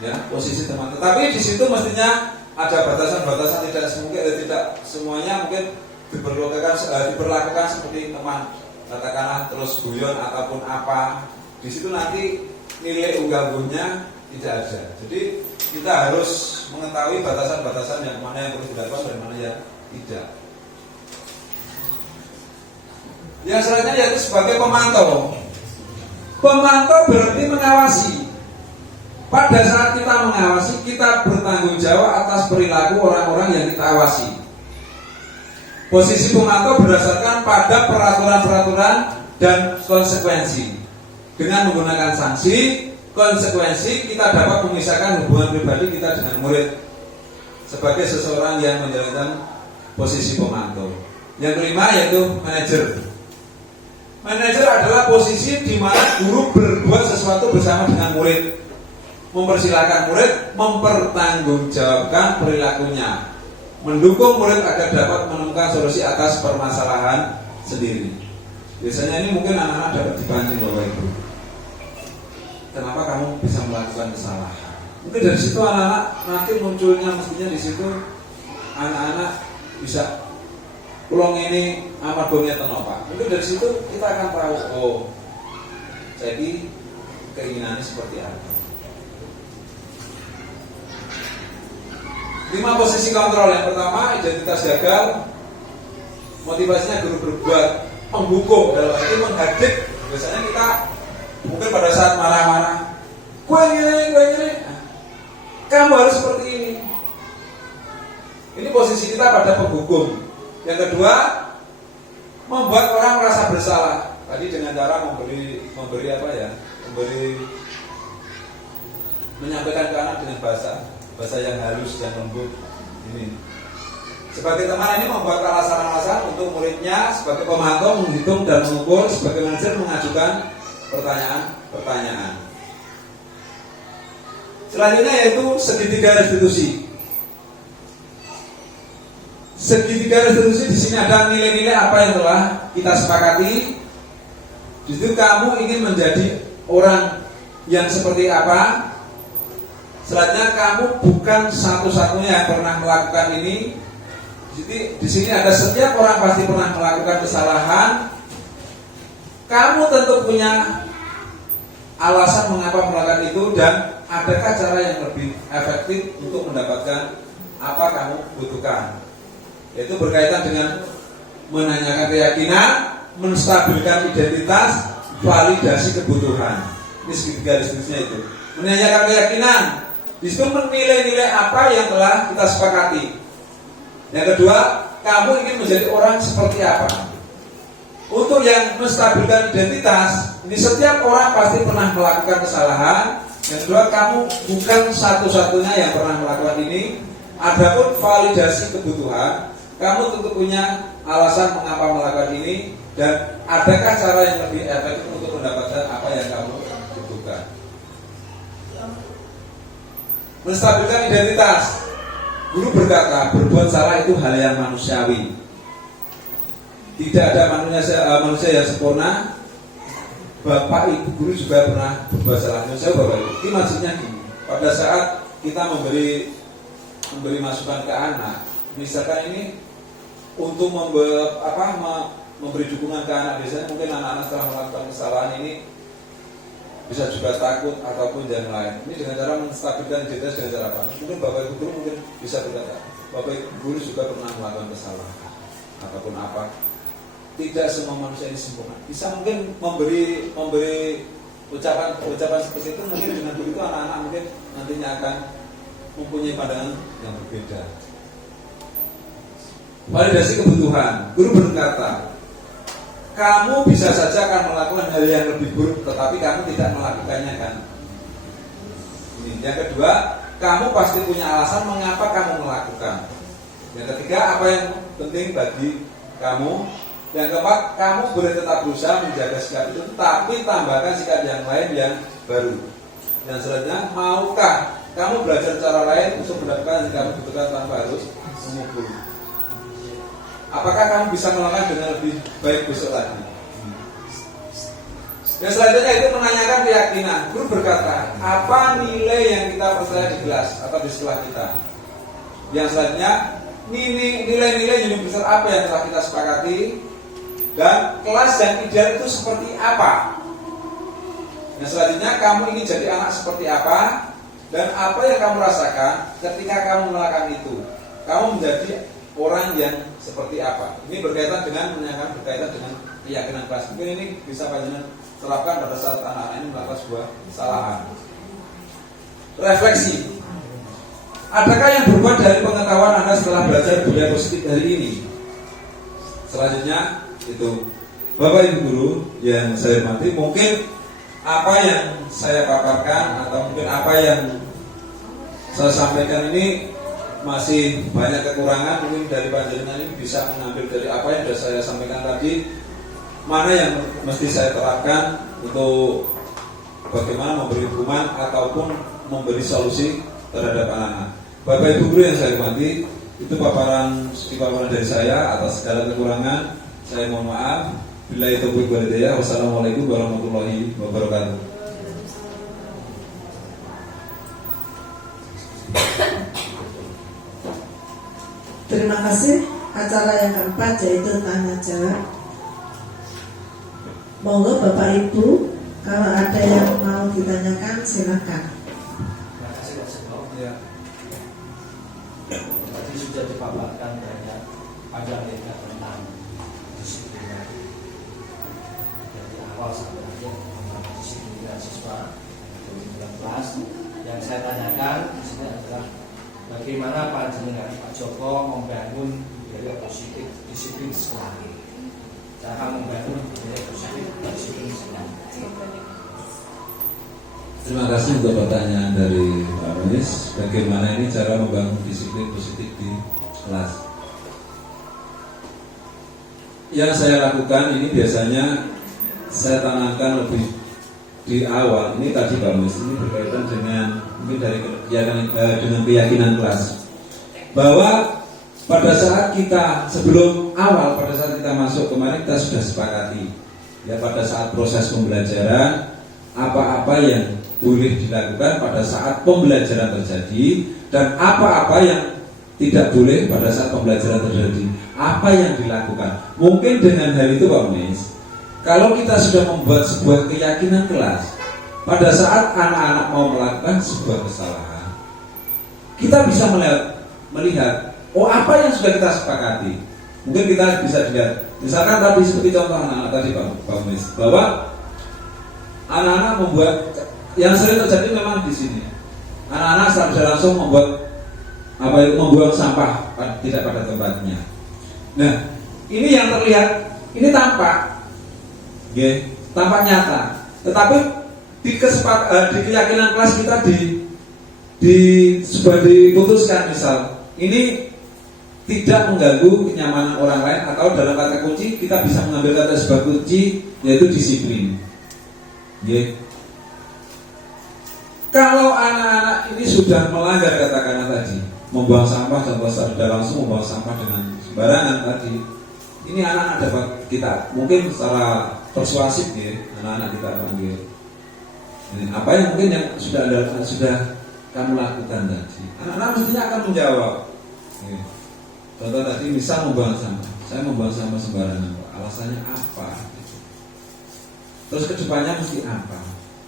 ya posisi teman. Tetapi di situ mestinya ada batasan-batasan, tidak semuanya mungkin diperlakukan seperti teman, katakanlah terus guyon ataupun apa. Di situ nanti nilai unggah-ungguhnya tidak ada. Jadi kita harus mengetahui batasan-batasan yang mana yang perlu dilakukan dan mana yang tidak. Yang selanjutnya yaitu sebagai pemantau. Pemantau berarti mengawasi. Pada saat kita mengawasi, kita bertanggung jawab atas perilaku orang-orang yang kita awasi. Posisi pemantau berdasarkan pada peraturan-peraturan dan konsekuensi. Dengan menggunakan sanksi, konsekuensi, kita dapat memisahkan hubungan pribadi kita dengan murid sebagai seseorang yang menjalankan posisi pemantau. Yang kelima yaitu manajer. Manajer adalah posisi di mana guru berbuat sesuatu bersama dengan murid, mempersilahkan murid mempertanggungjawabkan perilakunya, mendukung murid agar dapat menemukan solusi atas permasalahan sendiri. Biasanya ini mungkin anak-anak dapat dipancing Bapak Ibu. Kenapa kamu bisa melakukan kesalahan? Mungkin dari situ anak-anak nanti munculnya mestinya di situ anak-anak bisa pulang ini amat gongnya tenopak. Mungkin dari situ kita akan tahu, oh, jadi keinginannya seperti apa. 5 posisi kontrol. Yang pertama, identitas gagal. Motivasinya guru berbuat menghukum, dalam arti menghadik. Biasanya kita mungkin pada saat marah-marah, gue ini, kamu harus seperti ini. Ini posisi kita pada penghukum. Yang kedua, membuat orang merasa bersalah. Tadi dengan cara memberi menyampaikan ke anak dengan bahasa yang halus dan lembut. Ini sebagai teman ini membuat alasan-alasan untuk muridnya, sebagai pemantau menghitung dan mengukur, sebagai manajer mengajukan pertanyaan. Selanjutnya yaitu segitiga restitusi. Segitiga restitusi di sini ada nilai-nilai apa yang telah kita sepakati. Di situ kamu ingin menjadi orang yang seperti apa? Selanjutnya kamu bukan satu-satunya yang pernah melakukan ini. Jadi di sini ada setiap orang pasti pernah melakukan kesalahan. Kamu tentu punya alasan mengapa melakukan itu, dan adakah cara yang lebih efektif untuk mendapatkan apa kamu butuhkan. Yaitu berkaitan dengan menanyakan keyakinan, menstabilkan identitas, validasi kebutuhan. Ini segitiga restitusinya itu. Menanyakan keyakinan, itu menilai-nilai apa yang telah kita sepakati. Yang kedua, kamu ingin menjadi orang seperti apa. Untuk yang menstabilkan identitas, ini setiap orang pasti pernah melakukan kesalahan. Yang kedua, kamu bukan satu-satunya yang pernah melakukan ini. Adapun validasi kebutuhan, kamu tentu punya alasan mengapa melakukan ini, dan adakah cara yang lebih efektif untuk mendapatkan apa yang kamu butuhkan. Menstabilkan identitas. Guru berkata, berbuat salah itu hal yang manusiawi. Tidak ada manusia yang sempurna. Bapak ibu guru juga pernah berbuat salah. Saya Bapak ibu, ini maksudnya gini. Pada saat kita memberi masukan ke anak, misalkan ini untuk memberi dukungan ke anak, biasanya mungkin anak-anak setelah melakukan kesalahan ini bisa juga takut ataupun yang lain. Ini dengan cara menstabilkan identitas dengan cara apa? Mungkin Bapak Ibu guru mungkin bisa berkata, Bapak Ibu guru juga pernah melakukan kesalahan ataupun apa. Tidak semua manusia ini sempurna. Bisa mungkin memberi ucapan seperti itu, mungkin dengan begitu anak-anak mungkin nantinya akan mempunyai pandangan yang berbeda. Validasi kebutuhan. Guru berkata, kamu bisa saja akan melakukan hal yang lebih buruk, tetapi kamu tidak melakukannya kan. Yang kedua, kamu pasti punya alasan mengapa kamu melakukan. Yang ketiga, apa yang penting bagi kamu. Yang keempat, kamu boleh tetap berusaha menjaga sikap itu, tapi tambahkan sikap yang lain yang baru. Dan selanjutnya, maukah kamu belajar cara lain untuk mendapatkan yang kamu butuhkan tanpa harus memukul. Apakah kamu bisa melakukan dengan lebih baik besok lagi? Yang selanjutnya itu menanyakan keyakinan. Guru berkata, apa nilai yang kita percaya di kelas atau di sekolah kita? Yang selanjutnya, nilai-nilai universal apa yang telah kita sepakati, dan kelas yang ideal itu seperti apa? Yang selanjutnya, kamu ingin jadi anak seperti apa, dan apa yang kamu rasakan ketika kamu melakukan itu? Kamu menjadi orang yang seperti apa? Ini berkaitan dengan keyakinan kelas. Mungkin ini bisa panjenengan terapkan pada saat anak-anak ini melakukan sebuah kesalahan. Refleksi. Adakah yang berubah dari pengetahuan Anda setelah belajar budaya positif hari ini? Selanjutnya itu Bapak Ibu guru yang saya hormati, mungkin apa yang saya paparkan atau mungkin apa yang saya sampaikan ini masih banyak kekurangan. Mungkin dari panjenengan ini bisa mengambil dari apa yang sudah saya sampaikan tadi, mana yang mesti saya terapkan untuk bagaimana memberi hukuman ataupun memberi solusi terhadap anak-anak. Bapak Ibu guru yang saya hormati, itu paparan dari saya. Atas segala kekurangan saya mohon maaf. Billahi taufiq wal hidayah. Wassalamualaikum warahmatullahi wabarakatuh. Terima kasih. Acara yang keempat yaitu tanya jawab. Monggo Bapak Ibu, kalau ada yang mau ditanyakan silakan. Terima kasih Pak Seno. Ya. Tadi sudah dipaparkan banyak panjang lebar tentang disiplin dari awal sampai akhir tentang disiplin siswa dalam kelas. Yang saya tanyakan di sini adalah bagaimana panjenengan Pak Joko membangun budaya positif disiplin sekolah. Cara membangun budaya positif disiplin sekolah. Terima kasih untuk pertanyaan dari Pak Ronis. Bagaimana ini cara membangun disiplin positif di kelas? Yang saya lakukan ini biasanya saya tanamkan lebih di awal. Ini tadi Pak Ronis, ini berkaitan dengan mungkin dari dengan keyakinan kelas, bahwa pada saat kita sebelum awal, pada saat kita masuk kemarin kita sudah sepakati ya, pada saat proses pembelajaran apa-apa yang boleh dilakukan pada saat pembelajaran terjadi dan apa-apa yang tidak boleh pada saat pembelajaran terjadi. Apa yang dilakukan? Mungkin dengan hal itu Pak Unis, kalau kita sudah membuat sebuah keyakinan kelas, pada saat anak-anak mau melakukan sebuah kesalahan, kita bisa melihat oh apa yang sudah kita sepakati. Mungkin kita bisa dilihat, misalkan tadi seperti contoh anak-anak tadi Pak Unis, bahwa anak-anak membuat yang sering terjadi memang di sini. Anak-anak secara langsung membuang sampah tidak pada tempatnya. Nah, ini yang terlihat, ini tampak, tampak nyata. Tetapi di keyakinan kelas kita sudah diputuskan, misal ini tidak mengganggu kenyamanan orang lain, atau dalam kata kunci kita bisa mengambil kata sebuah kunci yaitu disiplin. Kalau anak-anak ini sudah melanggar katakanlah tadi, membuang sampah, contoh sudah langsung membuang sampah dengan sembarangan tadi, ini anak-anak dapat kita mungkin secara persuasif anak-anak kita panggil. Ini apa yang mungkin yang sudah kamu lakukan tadi, anak-anak mestinya akan menjawab. Contoh tadi misal membuang sampah, saya membuang sampah sembarangan, alasannya apa? Terus kedepannya mesti apa?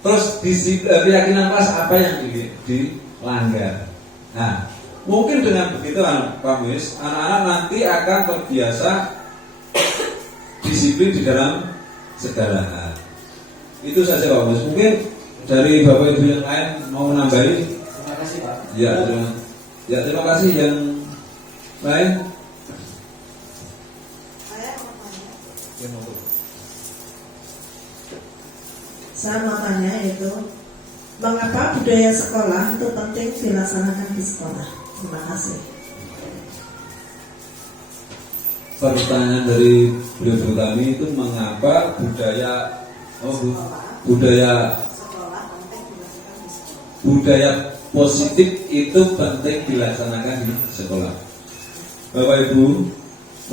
Terus keyakinan kelas apa yang dilanggar? Nah, mungkin dengan begitu Pak Muis, anak-anak nanti akan terbiasa disiplin di dalam segala hal. Itu saja Pak Muis. Mungkin dari Bapak Ibu yang lain mau menambahi? Terima kasih Pak. Terima kasih yang lain. Saya mau tanya itu, mengapa budaya sekolah itu penting dilaksanakan di sekolah? Terima kasih. Pertanyaan dari beliau kami itu mengapa budaya positif itu penting dilaksanakan di sekolah. Bapak Ibu,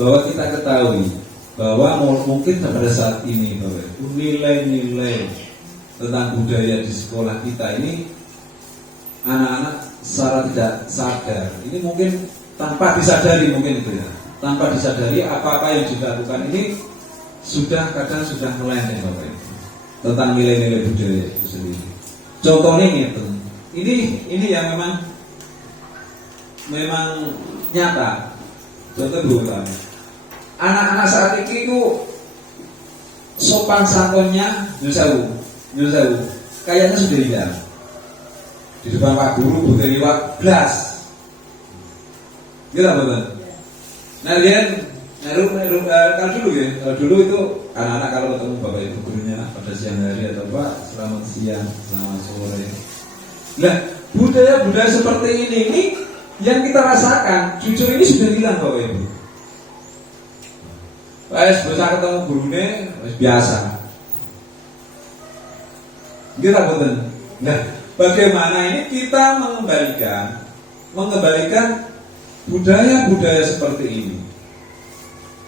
bahwa kita ketahui bahwa mungkin pada saat ini Bapak Ibu, nilai-nilai tentang budaya di sekolah kita ini anak-anak secara tidak sadar, ini mungkin tanpa disadari mungkin itu ya, tanpa disadari apa-apa yang dilakukan ini sudah kadang sudah melenceng Bapak Ibu tentang nilai-nilai budaya itu sendiri. Contohnya gitu, ini yang memang nyata. Contoh dulu, anak-anak saat ini itu sopan santunnya nyusahu, kayaknya sudah hilang. Di depan Pak Guru butuh liwat blas, gitu betul. Nah lihat, kalau dulu itu anak-anak kalau ketemu Bapak Ibu gurunya pada siang hari atau Pak selamat siang, selamat sore. Nah budaya-budaya seperti ini yang kita rasakan, jujur ini sudah hilang Bapak Ibu. Bisa ketemu gurunya biasa. Gitu betul. Nah, bagaimana ini kita mengembalikan budaya-budaya seperti ini?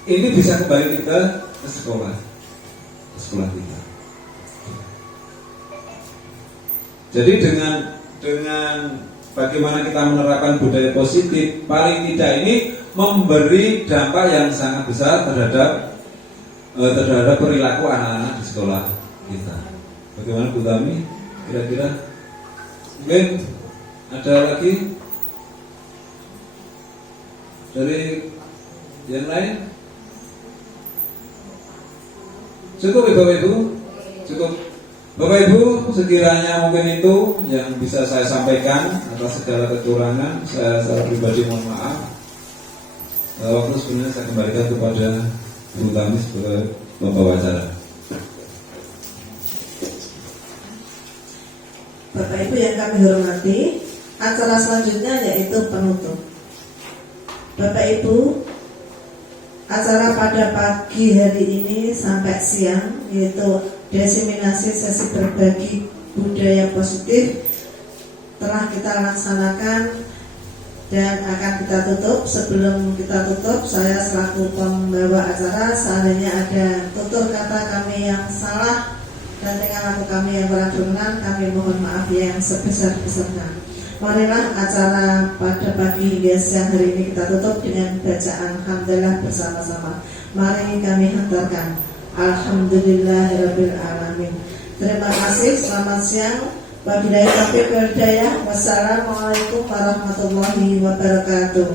Ini bisa kembali ke sekolah kita. Jadi dengan bagaimana kita menerapkan budaya positif, paling tidak ini memberi dampak yang sangat besar terhadap perilaku anak-anak di sekolah kita. Bagaimana Bu Tami? Kira-kira mungkin ada lagi dari yang lain? Cukup ya Bapak Ibu? Cukup. Bapak Ibu, sekiranya mungkin itu yang bisa saya sampaikan atas segala kekurangan, saya secara pribadi mohon maaf. Waktu sebenarnya saya kembalikan kepada Bu Tami sebagai pembawa acara. Bapak Ibu yang kami hormati, acara selanjutnya yaitu penutup. Bapak Ibu, acara pada pagi hari ini sampai siang yaitu diseminasi sesi berbagi budaya positif telah kita laksanakan dan akan kita tutup. Sebelum kita tutup, saya selaku pembawa acara, seandainya ada tutur kata kami yang salah dan tingkah laku kami yang kurang berkenan, kami mohon maaf yang sebesar-besarnya. Marilah acara pada pagi hingga siang hari ini kita tutup dengan bacaan hamdalah bersama-sama. Mari kami hantarkan Alhamdulillahirabbil alamin. Terima kasih, selamat siang. Wabillahi taufiq wal hidayah. Wassalamualaikum warahmatullahi wabarakatuh.